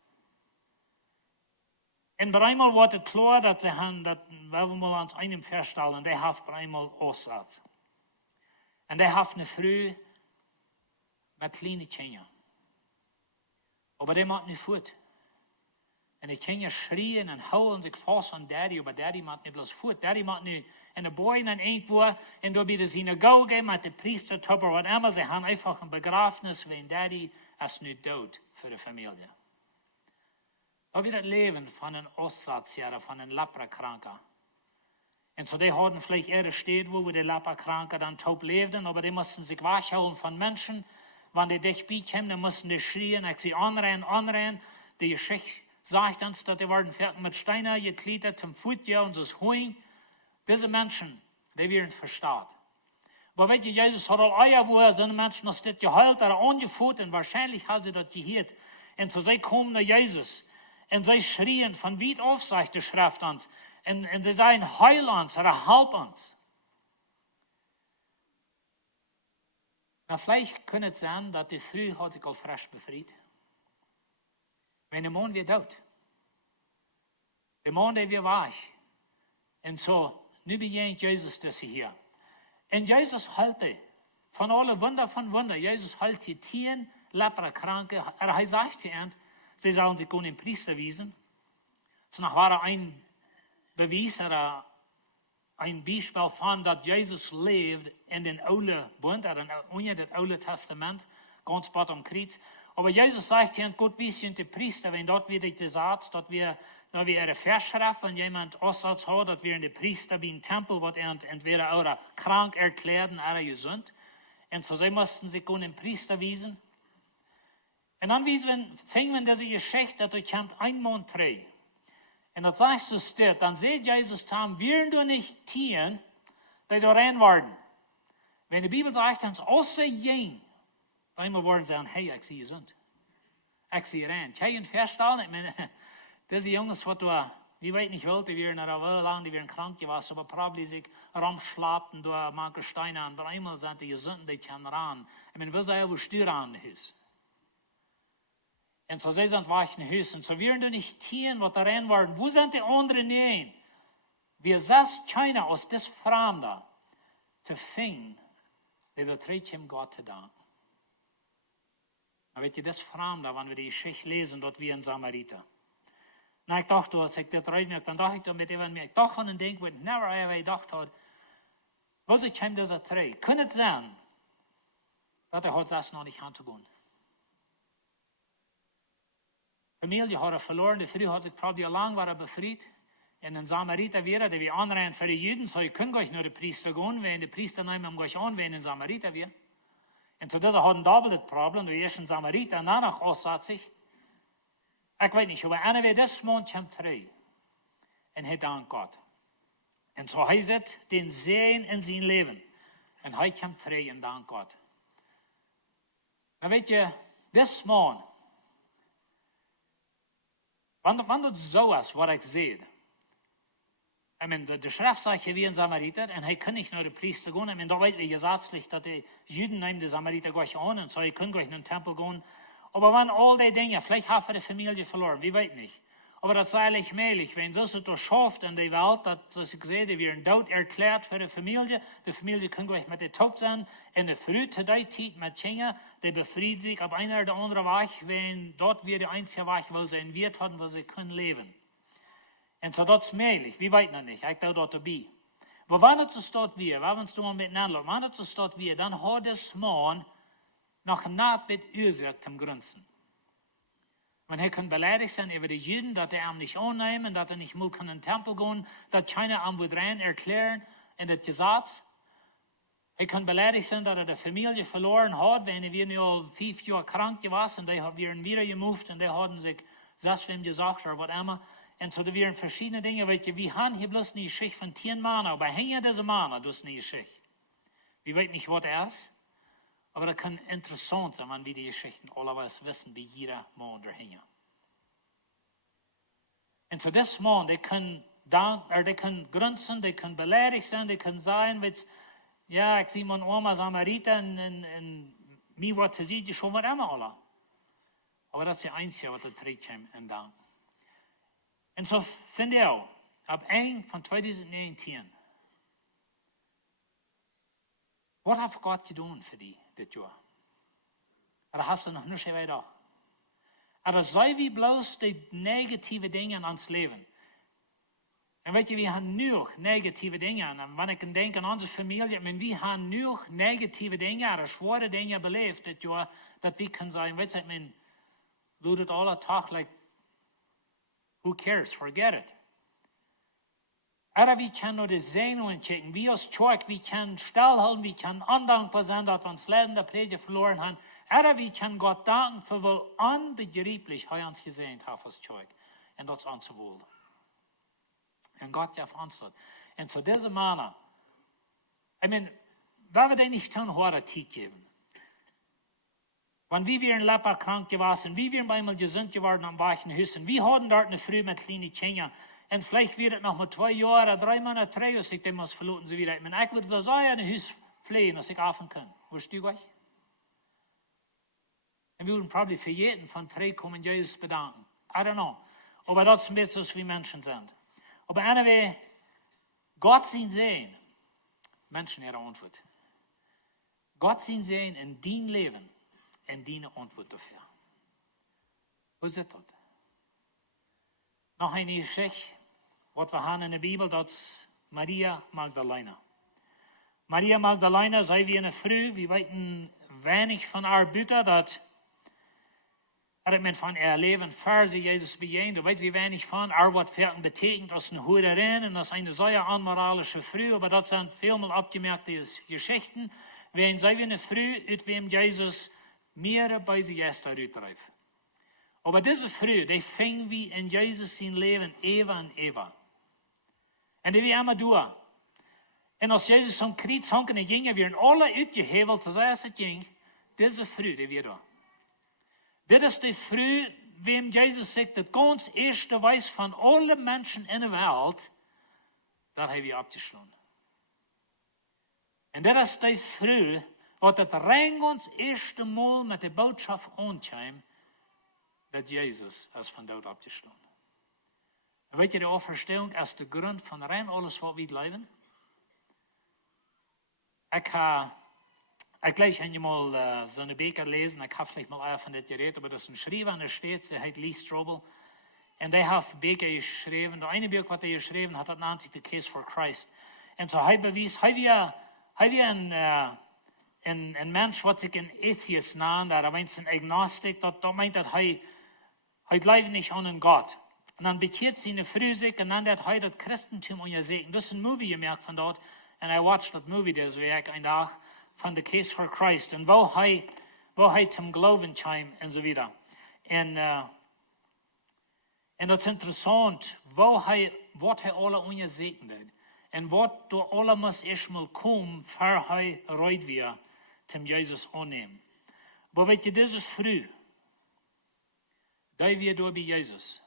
Und dreimal wurde es klar, dass sie haben, dass, wenn wir mal ans einem feststellen, die haben dreimal Aussatz. Und die haben eine Frau mit kleinen Kindern. Aber die macht nicht fort. Und die Kinder schrien und heulen sich fast an Daddy, aber Daddy macht nicht bloß fort. Daddy macht nicht in der Boy dann irgendwo, und da wird es ihnen Go geben mit dem Priester, oder was immer. Sie haben einfach ein Begrafnis, wenn Daddy es nicht tut für die Familie. Da wird das Leben von einem Ostsatzjäger, von einem Leprakranker. Und so, die hatten vielleicht ihre Städte, wo die Leprakranker dann taub lebten, aber die mussten sich wegholen von Menschen. Wenn die dich bekämen, dann mussten die schrien, ich sie anrennen. Die Geschichte sagt uns, dass die waren mit Steinen geklettert zum Fußjahr und das Heuen. Diese Menschen, die werden verstaat. Aber weißt du, Jesus hat all Eier, wo seine Menschen das geheult oder angeführt, und wahrscheinlich haben sie das gehört. Und so, sie kommen nach Jesus. Und sie schrien von weit auf, sagt die Schrift uns. Und sie sagen, heil uns oder help uns. Na, vielleicht könnte es sein, dass die Früh hat sich all frisch befreit. Wenn der Mann wird tot. Der Mann, der wird weich. Und so, nu begint Jesus das hier. Und Jesus hält von alle Wunder von Wunder. Jesus hält die 10 Leprakranke. Er sagt hier, sie sollen sich den Priester wiesen. Es war ein Beweis oder ein Beispiel von, dass Jesus lebt in den Alten Bund, oder in das Alte Testament, ganz bald am Kreuz. Aber Jesus sagt hier, Gott, wie sind die Priester, wenn dort wieder gesagt, dass wir eine Verschrift, wenn jemand Aussatz hat, dass wir in die Priester wie ein Tempel, was entweder oder krank erklärt oder gesund. Und so, sie mussten sich den Priester wiesen. Und dann fingen wir diese Geschichte, dass kommt ein Mann drei. Und das sagst du steht, dann sieht Jesus tam, wir du nicht tieren, die da rein werden. Wenn die Bibel sagt, dann außer jen, einmal werden sie sagen, hey, ich sehe gesund. Ich sehe rein. Kann ich feststellen, ich meine, diese Jungs, was du, wie weit nicht wollte, die wären aber lang, die wären krank gewesen, aber probably sich rumschlappten durch manche Steine und einmal sind die gesund, die können ran. Ich meine, wir sagen, wo Stür an ist. Und so sie sind weichen Hüssen. So wir du nicht tieren, was da rein werden. Wo sind die anderen nicht? Wir saßen keiner aus des Fremden zu finden, die da trägt Gott zu danken. Aber weet je, das ist fremd, wenn wir die Geschichte lesen, dort wie ein Samariter. Na, ich dachte, als ich das reinmerkt, dann dachte ich mit mir, ich dachte an ein Ding, wo ich never ever gedacht habe, was ich ihm das trägt. Kann es sein, dass hat das noch nicht anzugehen. Familie hat verloren, die Frau hat sich gefragt, wie lange war befreit. Und ein Samariter wäre, der wie anrennen für die Juden, so ich kann gleich nur den Priester gehen, wenn die Priester nehmen, um gleich an, wenn ein Samariter wäre. Und so das hat ein doppeltes Problem, der erste Samariter, und danach aussagt sich, ich weiß nicht, aber einer wird das Mond kommt drei. Und er dankt Gott. Und so heißt es den Sehen in sein Leben. Und er kommt drei und dankt Gott. Na weet je, das Mond, wenn das so ist, was ich sehe, ich meine, der Schrift sagt hier wie ein Samariter, und er kann nicht nur den Priester gehen. Ich meine, da weiß ich gesetzlich, dass die Juden nehmen die Samariter gleich an, und so, ich kann gleich in den Tempel gehen. Aber wenn all die Dinge, vielleicht hat die Familie verloren, wie weiß nicht. Aber das sei eigentlich mählich, wenn das so schafft in der Welt, dass ich sehe, die werden tot erklärt für die Familie kann gleich mit der Tod sein, in der Früh zu der Zeit mit Kinder, die befrieden sich auf einer oder anderen Weg, wenn dort wir die einzige Weg, wo sie einen Wert haben, wo sie können leben. Und so das ist mählich, wie weit noch nicht, ich da dort dabei. Aber wenn es dort wir, wenn uns mal miteinander, wenn es dort wir, dann hat es Mann noch nicht mit Ursache zum Grünzen. Man kann beleidigt sein über die Juden, dass er ihn nicht annehmen, dass er nicht mal in den Tempel gehen, dass keiner ihm rein erklären in das Gesetz. Er kann beleidigt sein, dass er die Familie verloren hat, wenn er nur 5 Jahre krank gewesen und die haben wieder gemoved und die haben sich das wem gesagt oder was immer. Und so, da wären verschiedene Dinge, welche wir haben hier bloß eine Geschichte von 10 Männern, aber hängen diese Männer, das ist eine Geschichte. Wir wissen nicht, was er ist, aber das kann interessant sein, wenn wir die Geschichten alle wissen, wie jeder Mann da hängt. Und so, das Mann, die kann grunzen, die kann beleidigt sein, die kann sagen, ja, ich sehe meine Oma Samariter und mir wird zu sehen, schon was immer alle. Aber das ist das Einzige, was der trägt in Dank. Und so finde ich auch, ab 1 von 2019, was hat Gott getan für dich das Jahr? Oder hast du noch nicht weiter? Oder sei wie bloß die negativen Dinge in uns Leben? Und weet je, wir haben nur negative Dinge. Und wenn ich denke an unsere Familie, wir haben nur negative Dinge oder schwere Dinge belebt das Jahr, dass wir können sagen, weißt du, ich meine, ludet alle Tag, like, who cares? Forget it. Aber wir können nur die Sehnen checken. Wir als Kirche, wir können stillhalten, wir können undankbar sein, dass wir uns Leben der Predigt verloren haben. Aber wir können Gott danken für wie unbegreiflich er uns gesehen hat als Kirche. Und das ist unser Wohl. Und Gott darf uns das. Und zu dieser Mann, ich meine, wenn wir denen nicht tun, hat Zeit geben. Wenn wir leper krank gewesen, wie wir einmal gesund geworden am weichen Hüssen, wir hatten dort eine Früh mit kleinen Kindern. Und vielleicht wird es noch mal 2 Jahre, 3 Monate, 3 Jahre, ich denke, was verloren sie wieder. Ich meine, ich würde da so ein Haus pflegen, dass ich aufhören kann. Versteht ihr euch? Und wir würden probably für jeden von 3 kommen, Jesus bedanken. I don't know. Aber das ist ein bisschen, wie Menschen sind. Aber anyway, Gott sehen sehen, Menschen ihre Antwort. Gott sehen sehen in dein Leben, in deine Antwort dafür. Was ist das? Noch eine Geschichte, was wir haben in der Bibel, das ist Maria Magdalena. Maria Magdalena sei wie eine Frau, wir wissen wenig von ihrer Büter, dass von ihr Leben für sie Jesus begegnet. Da weiß wir wenig von, was Verten betekent als eine Hurerin und als eine sehr unmoralische Frau, aber das sind vielmal abgemerkte Geschichten, wenn sie wie eine Frau, uit wem Jesus mehr bei sich erst uitdrijft. Aber diese Frau, die fing wie in Jesus sein Leben Eva und Eva. Und die wir immer tun. Und als Jesus am Kreuz hing, gingen wir alle uitgeheveld, zoals het ging, diese Frau, die wir da. Dit is die Frau, wem Jesus sagt, das ganz erste Weiß von allen Menschen in der Welt, das haben wir abgeschlossen. Und das ist die Frau, die das rein ganz erste Mal mit der Botschaft ankam, dass Jesus als von dort abgeschlossen. Und weet je, die Auferstehung ist der Grund von rein alles, was wir leben. Ich habe Ich gleich einmal so eine Beker lesen, ich habe vielleicht mal einer von das Gerät, aber das ist ein Schreiber, und da steht, der heißt Lee Strobel. Und der hat Beker geschrieben, der eine Buch, was er geschrieben hat, das nennt sich The Case for Christ. Und so er bewies, er ein Mensch, was sich ein Atheist nennt, der meint ein Agnostik, da meint er glaubt nicht an einen Gott. Und dann bekehrt sie eine Frühsig und dann hat das Christentum untersegen. Das ist ein Movie gemerkt von dort. Und ich watched das Movie das Werk ein Tag von The Case for Christ. Und wo er zum Glauben kam und so weiter. Und das ist interessant, was er alle untersegen hat. Und was du alle muss erstmal kommen, für er reut wir, zum Jesus annehmen. Aber weißt du, das ist früh. Da wir da bei Jesus.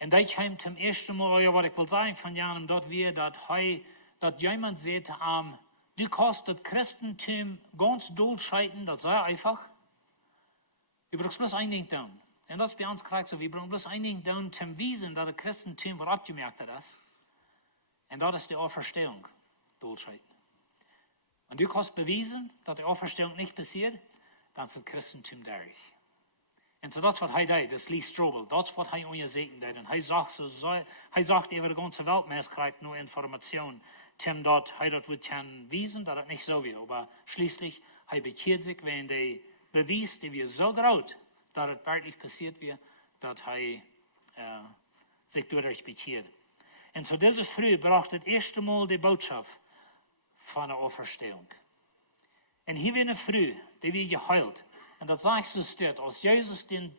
Und da kam zum ersten Mal, ja, was ich will sagen von Jahren, dort wir, dass jemand sagte, du kannst das Christentum ganz durchscheiden, das sei einfach. Wir brauchen bloß ein Ding tun. Und das ist bei uns gleich so, wir brauchen bloß ein Ding tun, zum Wiesen, dass das Christentum was abgemerkt hat. Und das ist die Auferstehung, durchscheiden. Und du kannst beweisen, dass die Auferstehung nicht passiert, dann ist das Christentum durch. Und so das, was er tut, das Lee Strobel, das, was er untersegen tut. Und er sagt über die ganze Welt, man kriegt nur Informationen, dass er das wird wiesen, dass das nicht so wird. Aber schließlich, er bekehrt sich, wenn der Beweis, der wir so groß, dass es wirklich passiert wird, dass er sich dadurch bekehrt. Und so diese Früh braucht das erste Mal die Botschaft von der Auferstehung. Und hier wird eine Früh, die wird geheilt. Und das sagst du steht, als Jesus den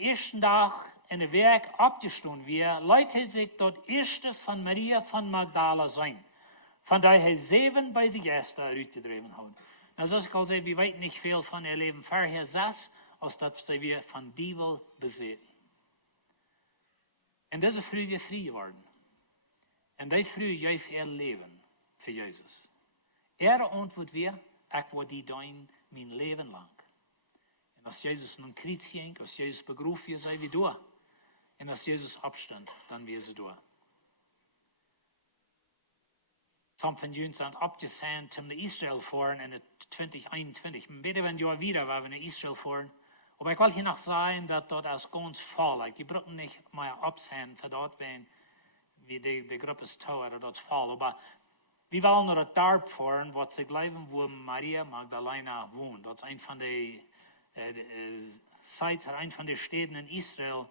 ersten Tag in der Werk abgestunden wird, leitet sich dort erste von Maria von Magdala sein. Von daher er 7 bei sich Gäste ausgetrieben hat. Also ich kann sagen, wir weten nicht viel von ihr Leben vorher saß, als dass wir von Diebel besetzen. Und diese Früh ist frei geworden. Und die Früh gab ihr Leben für Jesus. Er antwortet wir, ich will die dein mein Leben lang. Und als Jesus nun Kreuz ging, als Jesus begruf wir, sei wir durch. Und als Jesus abstand, dann wir sie durch. Some von uns sind abgesandt zum Israel fahren in 2021. Bitte, wenn du wieder, weil wir in Israel fahren. Aber ich will hier noch sagen, dass dort als ganz voll, die brauchen nicht mehr absenden für dort, wenn wie die Gruppe ist toll oder dort voll. Aber wir wollen nur das Dorf fahren, wo sie glauben, wo Maria Magdalena wohnt. Das ist ein von den ein von den Städten in Israel,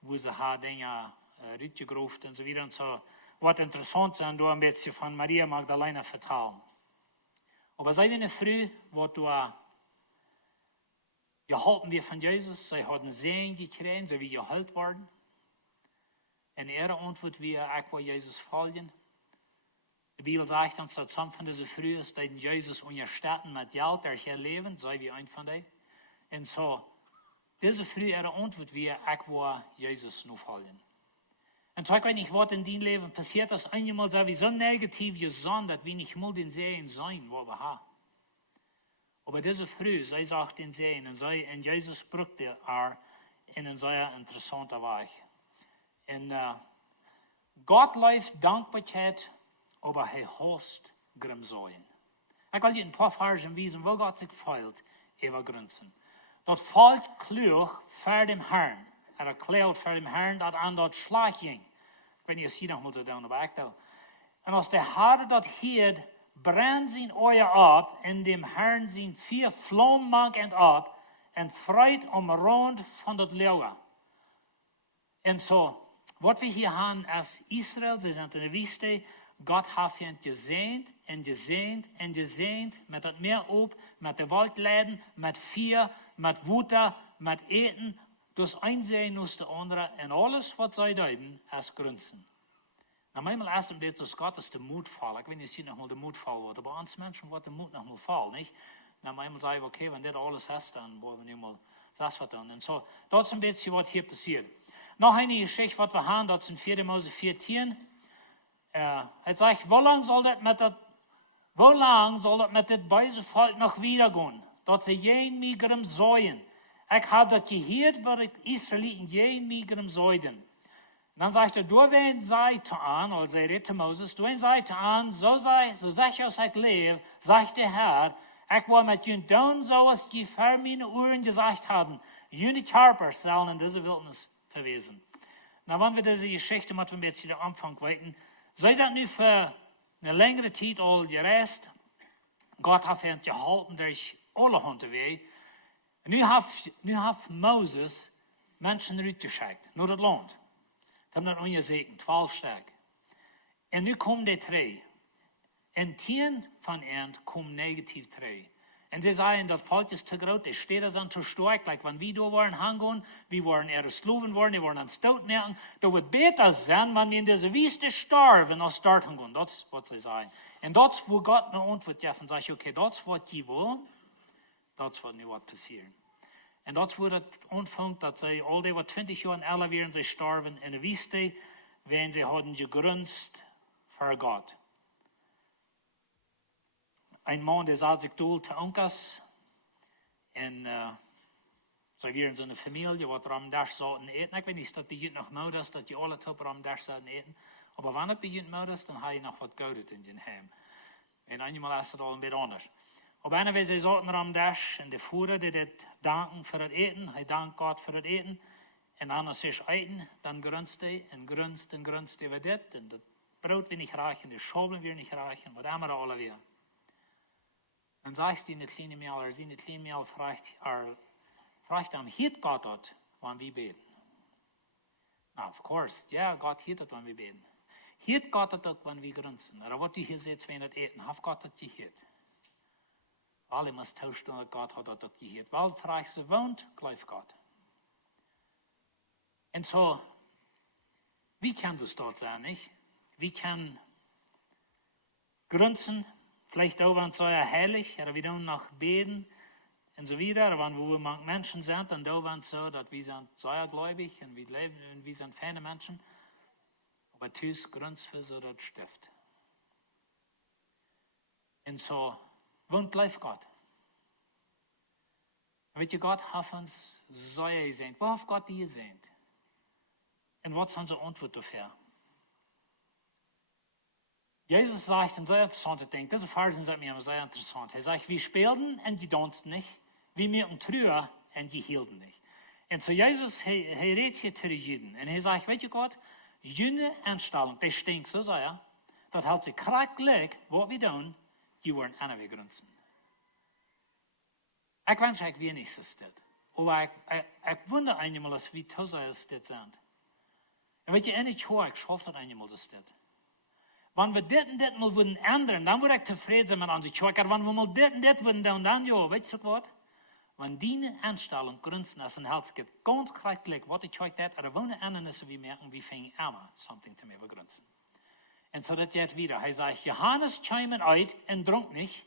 wo sie Dinge rüttegruft und so weiter. Und so, was interessant ist, du ein bisschen von Maria Magdalena vertellen. Aber sei wir früh, wo du gehalten wir von Jesus, sie haben Segen gekriegt, sie sind gehalten worden. Und ihre Antwort wir, ich will Jesus folgen. Die Bibel sagt uns, dass some von diesen Frühen ist, die Jesus unterstützen mit Geld, der ihr Leben, sei wie ein von denen. Und so, diese Früh, ihre Antwort wir, ich will Jesus nur folgen. Und so, ich weiß nicht, was in deinem Leben passiert, dass einmal so negativ gesagt, dass wir nicht mal den Sehen sein, wo wir haben. Aber diese Früh, sie sagt den Sehen, und Jesus braucht in einen sehr interessanten Weg. Und Gott läuft Dankbarkeit, aber er hasst Grimsäuen. Ich will dir ein paar Versen wiesen, wo Gott sich freut über Grenzen. Das Volk klug vor dem Herrn. Er erklärt vor dem Herrn, dass an dort Schlag ging. Wenn ihr es hier noch mal so tun, aber ich da. Und als der Herr dort hielt, brennt sein Euer ab, in dem Herrn sein 4 Flammen ab, und freut Rand von dort Leuer. Und so, was wir hier haben als Israel, sie sind in der Wüste, Gott hat ihn gesehnt und gesehnt und gesehnt, mit dem Meer ob, mit der Waldläden, mit Vieh, mit Wutter, mit Eten, das Einsehen aus der andere, und alles, was sie deuten, als Grenzen. Na, manchmal erst ein bisschen, dass Gott ist der Mutfall. Ich will nicht hier nochmal der Mutfall wird, aber uns Menschen wird der Mut nochmal fallen, nicht? Na, manchmal sage ich, okay, wenn das alles hast, dann wollen wir nicht mal das was tun. Und so, das ist ein bisschen, was hier passiert. Noch eine Geschichte, was wir haben, das sind 4. Mose 14. Er sagt, wo lang soll das mit dem bösen Volk noch wiedergehen? Dass sie jeden Migrum säuen. Ich habe das gehört, was die Israeliten jeden Migrum säuden. Dann sagt er, du wen seid an, also er redete Moses, du wen seid an, so sei ich aus euch lebe, sagt der Herr, Ich will mit ihnen tun, so was die vor meine Ohren gesagt haben. Jene Harper sollen in dieser Wildnis verwesen. Na, wenn wir diese Geschichte mit ein bisschen Anfang weiten, so ist das nun für eine längere Zeit all gereist. Gott hat ihn gehalten durch alle Hunde. Nu hat Moses Menschen uitgeschickt, nur das Land. Die haben dann ungezeten, 12 Stück. Und nu kommen die 3. En 10 van hen komen negatief 3. En ze zeiden, dat volk is te groot, de steden zijn te sterk. Like wanneer we door waren hangen, we waren er sloven worden, we waren aan stoot merken. Dat wordt beter zijn, wanneer in deze wieste sterven, als start hangen. Dat is wat ze zeiden. En dat is waar God een antwoord geeft en zegt, oké, dat is wat je wil, dat is wat nu wat passeren. En dat is waar het ontvangt, dat zij al die wat 20 jaar en 11 jaar ze sterven in de wieste, waarin ze hadden gegrunst voor God. Ein Mann, der sah sich dort zu Onkas und so wir in so einer Familie, wo am Dash sollten eten. Ich weiß nicht, dass bei noch mal ist, dass die alle Topper am Dash sollten eten. Aber wenn es bei mal ist, dann habe ich noch was Gutes in den Heim. Und einmal ist es all ein bisschen anders. Aber eine Weise sollten am Dash und der Führer, der das danken für das Eten, er dankt Gott für das Eten. Und dann als ich eten, dann grünzt er und grünzt er über das. Und das Brot will nicht reichen, die Schobeln will nicht reichen, was immer alle wir. Dan zegt hij in het kleine mail, in het kleine mail vraagt hem, hiet God dat wanneer we beten? Nou, of course, ja, God hiet dat wanneer we beten. Hiet God dat ook wanneer we grunzen? Maar wat je hier zegt, wenn het eten, heeft God dat gehiet? Wel, je moet toestaan dat God had dat ook gehiet. Wel, vraag ze woont, geloof God. En zo, wie kan ze dort zijn, niet? Wie kan grunzen? Vielleicht auch, wenn es so heilig, oder wir tun noch beten und so weiter, wenn wir manche Menschen sind, dann da wenn es so, dass wir sind sehr gläubig und wir leben und wir sind feine Menschen. Aber tüs Grund für so das Stift. Und so wohnt gleich Gott. Weet je, Gott hat uns so gesehen. Wo hat Gott die gesehen? Und was ist unsere Antwort dafür? Jesus sagt een zeer interessante ding. Deze versen zijn mir sehr interessant. Hij zegt, wir spielten en die dansten nicht. Wir merken Trüher en die hielden nicht. Und so Jesus, hij redet hier zu den Juden. Und hij zegt, weet je Gott, jene Einstellung, die stinkt so sehr, dat hält sich kranklich, wat wir tun, die worden aan de grunzen. Ik wens ik weer niet zo stil. Maar ik wonder eenmaal als wie zo stil zijn. En weet je, in het hoor, ik schaf dat eenmaal zo stil. Wenn wir dit mal würden ändern, dann würde ich zufrieden sein mit unserer Kirche. Aber wenn wir mal dit würden tun, dann ja, weißt du was? Wenn die Einstellung grünzen ist, dann hält es ganz kräftig, was die Kirche tut, aber wenn die anderen ist, wir merken, wir fangen immer something zu mir begrünzen. Und so das geht wieder. Er sagt, Johannes kämen uit und trunk nicht,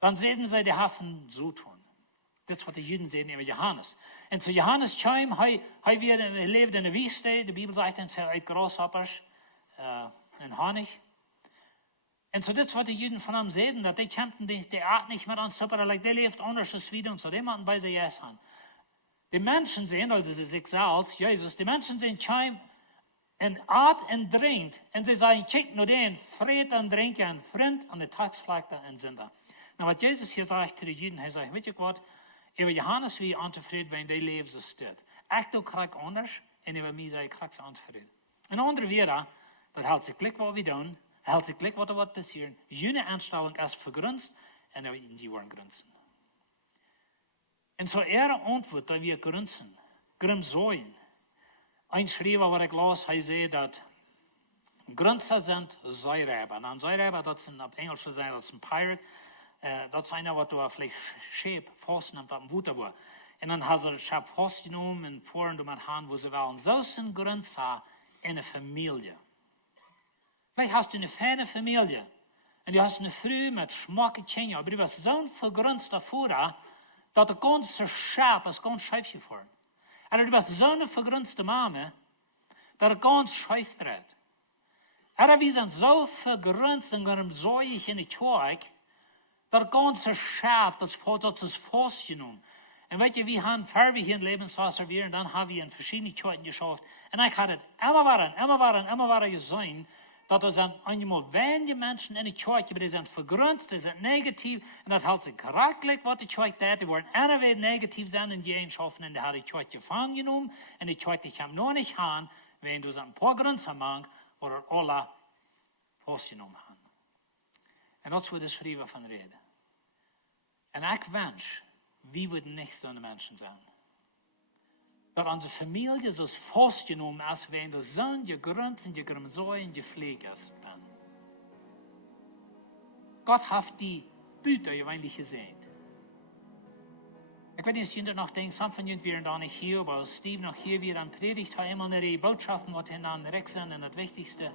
dann sehen sie die Hafen so tun. Das ist, was die Juden sehen über Johannes. Und so Johannes käme, er lebt in der Wüste, die Bibel sagt, er hat Grasshoppers, en Honig. En so das, was die Juden von ihm sehen, dass die kämpfen, die Art nicht mehr an Supper, like, die lebt anders als wieder und so, die machen bei sich essen. Die Menschen sehen, also sie sich selbst, Jesus, die Menschen sehen, kein en Art en drinkt, und sie sagen, kijk nur den, friet en drinken en vriend an der Tagsflagte en Sünder. Na, was Jesus hier sagt zu den Juden, er sagt, weet je wat, über Johannes wie anzufrieden, wenn die leben so steht. Ich do krak anders, und über mich sei ich krak so anzufrieden. En andere wieder, dat hält sich gleich, was wir tun, hält sich gleich, was da wird passieren. Jene Einstellung ist vergrünzt, und die wollen grünzen. Und so ihre Antwort, da wir grünzen, grünzen. Ein Schreiber, was ich las, er sagt, dass Grünzer sind Säuräber. Und Säuräber, das sind auf Englisch zu sagen, das ist ein Pirate. Das ist einer, was du vielleicht Schäb festnimmt, auf dem Wutter war. Und dann hat er Schäb festgenommen und vorhin mit Hand, wo sie waren. So sind Grünzer in einer Familie. Vielleicht hast du eine feine Familie und du hast eine Frau mit schmacken Kindern, aber du bist so vergrünzt davor, dass der ganze Schab ist ganz schief geworden. Oder du bist so eine vergrünzte Mama, dass er ganz schief dreht. Oder wir sind so vergrünzt und haben Säuig in der Kirche, dass der ganze Schab, das ist festgenommen. Und weißt du, wir haben Farbe hier in Lebenswasser, und dann haben wir in verschiedenen Kirchen geschafft. Und ich hatte immer wieder gesehen, dat er zijn eenmaal weinig mensen in de kerk, maar die zijn vergrond, die zijn negatief, en dat houdt zich karakterlijk wat de kerk deed. Die worden allerweer negatief zijn in die eigenschappen, en die had de kerk gevangen genomen, en die kerk die kan nog niet gaan, wenn du een paar grenzen maakt, waar er alle vastgenomen hebben. En dat is wat de schrijver van reden. En ik wens, wie worden niet zo'n mensen zijn. Dat onze familie zo vastgenomen is, wenn de zon, je grenzen, je grenzen, je vleeg is. Gott heeft die buiten je eigentlich gezien. Ik weet niet of jullie nog denken, some van jullie waren dan niet hier, aber als Steve nog hier weer aan predigt, hij immer die boodschappen, wat hij dan rechts zijn, en het wichtigste,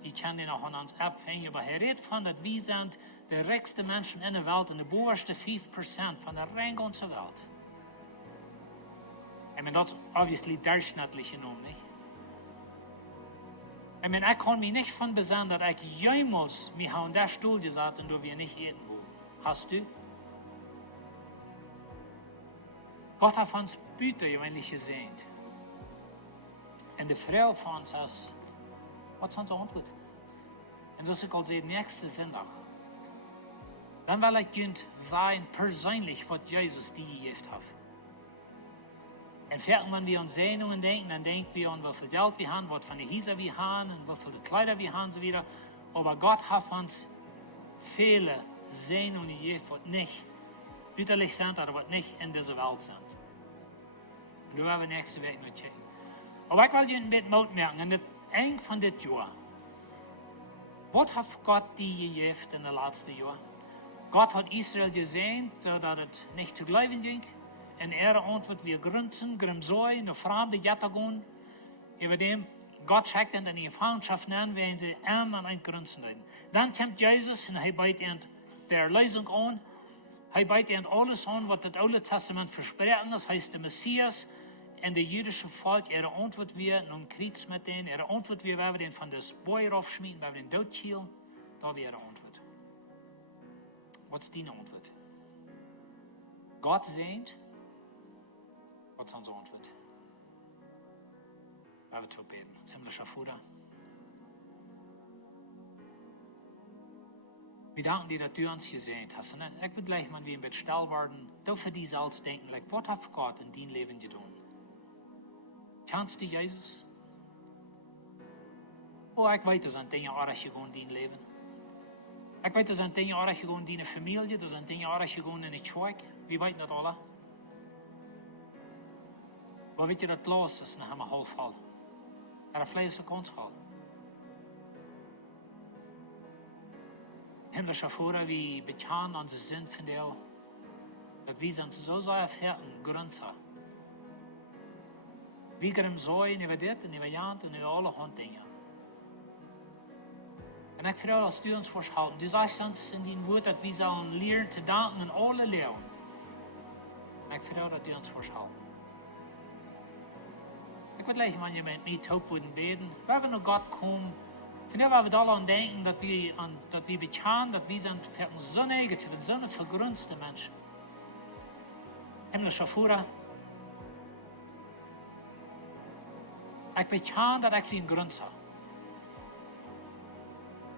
die kan die nog aan ons afhängen. Aber hij redt van dat wij zijn de rijkste mensen in de wereld en de bovenste 5% van de ganze wereld. I mean, dat is obviously durchschnittlich genomen, niet? I mean, ik kan me niet van bezien dat ik jemals mij aan der stoel gezet en door weer niet eten wil. Hast du? Gott heeft ons buiten je eigentlich gezien. En de vrouw van ons is, wat is onze antwoord? En zoals ik al zei, nächste zondag. Dan wil ik jullie zeggen, persoonlijk, wat Jezus die gegeven heeft. En verder, wenn wir an Sehnungen denken, dann denken wir an, wie viel Geld wir haben, was von den Häusern wir haben, und wie viele Kleider wir haben, so wieder. Aber Gott hat uns viele Sehnungen gegeben, die nicht uiterlich sind, aber was nicht in dieser Welt sind. Und da werden wir nächste Woche noch checken. Aber ich will dir ein bisschen Mut merken, an das Ende von diesem Jahr. Was hat Gott dir gegeben in den letzten Jahren? Gott hat Israel gesehen, so dass es nicht zu bleiben ging. En äare Auntwuat wir Grenzen, Grimsoi, eine fremde Jatagon, über dem Gott schickt in die Gefangenschaft nennen, wenn sie arm an ein Grenzen leiden. Dann kommt Jesus und er bietet der Lösung an. Er bietet alles an, was das Alte Testament versprechen, das heißt der Messias und der jüdische Volk, äare Auntwuat wir, nun Krieg mit denen, äare Auntwuat wir, weil wir den von des Boy raufschmieden, weil wir den Doodkielen, da wäre Auntwuat. Was ist die Auntwuat? Gott sehnt, wat is onze antwoord? Laten we het opbeden. Himmlischer Vater. Wir danken dir, dass du uns gesehen hast. Und ich würde gleich mal wie ein bisschen still werden. Du für die selbst denken, like, was hat Gott in dein Leben getan? Kennst du Jesus? Oh, ich weiß, das sind Dinge auch gegangen in dein Leben. Ich weiß, das sind Dinge auch gegangen in deine Familie, das sind Dinge auch gegangen in die Kirche. Wir wissen das alle. Maar weet je dat los is naar hem half vol? Er vlees ook ons vol. Himmlischer Vater, wie bekennen onze zin van jou, dat wij zijn zo sehr verten Grenzen. Wie gaan hem zorgen over dit en over jant en over alle handdingen. En ik vraag als du ons voorschouwt, du sagst ons in die woord dat wij zullen leren te danken in alle leven. En ik vraag dat du ons voorschouwt. Ik wil gleich mal met mij taub worden beten. Waar we naar God komen. Vandaar waar we alle aan denken, dat we bekennen, dat we zijn zo negatief en zo vergrunste mensen. Himmlischer Vater, ik beken dat ik zijn grond heb.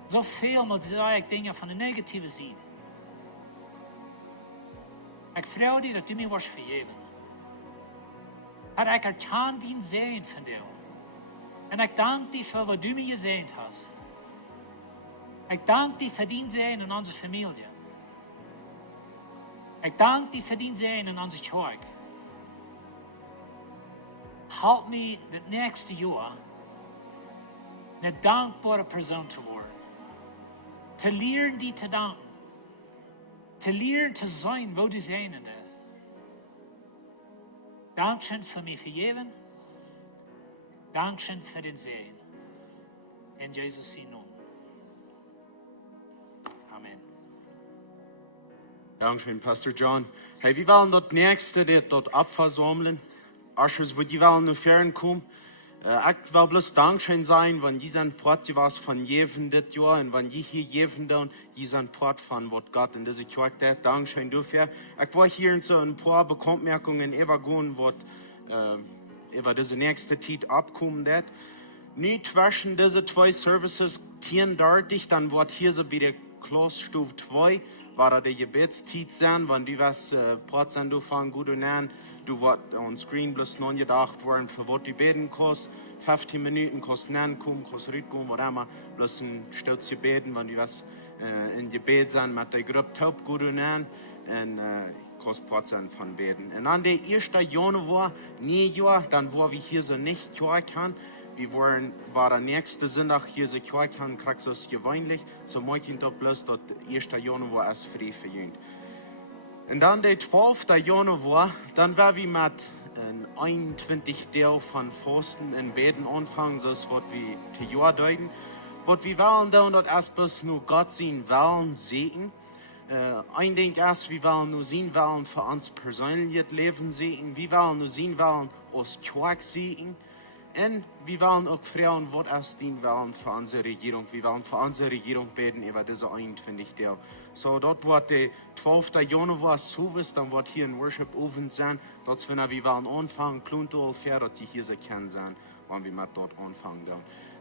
Zoveel maar zei ik dingen van de negatieve zijde. Ik vraag je dat u mij wordt vergeven. En ik herken die zin van jou. En ik dank je voor wat u me gezegd hebt. Ik dank je voor die zin in onze familie. Ik dank je voor die zin in onze kerk. Help me het nächste jaar een dankbare persoon te worden. Te leren die te danken. Te leren te zijn wat u zijn in is. Dankeschön für mich vergeben. Dankeschön für den Segen. In Jesus' Namen. Amen. Dankeschön, Pastor John. Hey, wir wollen das nächste, die dort abversammeln. Aschers, wo die wollen noch fernkommen. Ich will bloß Dankeschön sein, wenn die sind Port was von jedem das Jahr und wenn die hier jedem dann, die sind Port von was Gott in diese Kirche tut. Dankeschön dafür. Ich war hier in so ein paar Bekanntmerkungen übergehen, was über diese nächste Zeit abkommen wird. Nicht zwischen diese zwei Services 34, dann wird hier so bei der Klosterstufe 2, war da die Gebetszeit sein, wenn du was Prozent du von gut und an, du wird on Screen bloß noch gedacht worden, für was du beten kannst. 15 Minuten kannst du kommen, kannst rüberkommen, was immer, bloß ein Stutz beten, wenn du was in Gebet sein mit der Gruppe taub gut und an, und kannst Prozent von beten. Und an der 1. Januar, dann wo wir hier so nicht kann, wir war der nächste Sonntag hier so kann, kriegst du es gewöhnlich, so möchte ich doch bloß, dass 1. Januar erst frei verjüngt. Und dann der 12. Januar, dann war wir mit 21 Teil von Fasten in Beten anfangen, so ist was wir zu Jahr deuten. Was wir wollen da und dort erst bloß nur Gott sein Willen sehen. Ein Ding ist, wir wollen nur sein Willen für uns persönliches Leben sehen. Wir wollen nur sein Willen aus Quark sehen. Und wir wollen auch fragen, was ist dein Willen für unsere Regierung? Wir wollen für unsere Regierung beten über diese 21 Teil. So, dort wird der 12. Januar Service, dann wird hier ein Worship-Ofen sein. Dort werden wir wollen anfangen, Plunto, fair, dass die hier so kennen sein, wenn wir mit dort anfangen.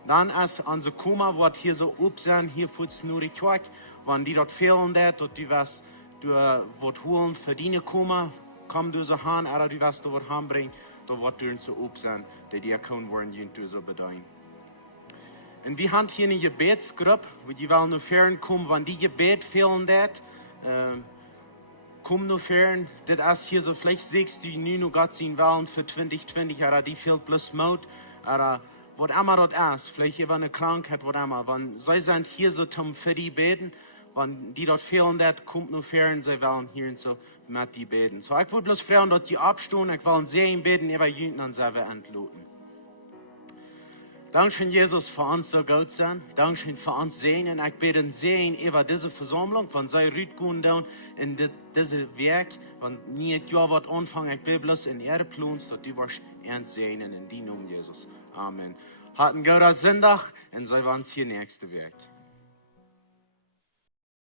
Dann ist unser Kummer, wird hier so up sein, hier fürs nur die Quark. Wenn die dort fehlen, dass die was, du wird holen für deine Kummer, komm du so han, oder du was, du wird hanbringen. Da wird du so up sein, die Diakon wollen die so bedeuten. Und wir haben hier eine Gebetsgruppe, wo die wollen nur fern kommen, wenn die Gebet fehlen, komm nur fern, das ist hier so, vielleicht siehst du nur Gott sein Willen für 2020, oder die fehlt bloß Mut, oder was immer das ist, vielleicht über eine Krankheit, was immer, wenn sie sind hier so zum für die beten, wenn die dort fehlen, kommt nur fern, sie wollen hier so mit die beten. So, ich würde bloß fragen, dass die abstehen, ich will sehen beten, über Jüngern und selber entluten. Dankeschön, Jesus, für uns so gut sein. Dankeschön für uns sehen. Ich bete sehen über diese Versammlung, wenn sie rübergehen in dieses Werk, wenn nicht Jahr wird anfangen, ich bete bloß in ihre Plans, dass die was ernst sehen in die Namen Jesus. Amen. Hat einen guten Sonntag und sie waren hier nächste Werk.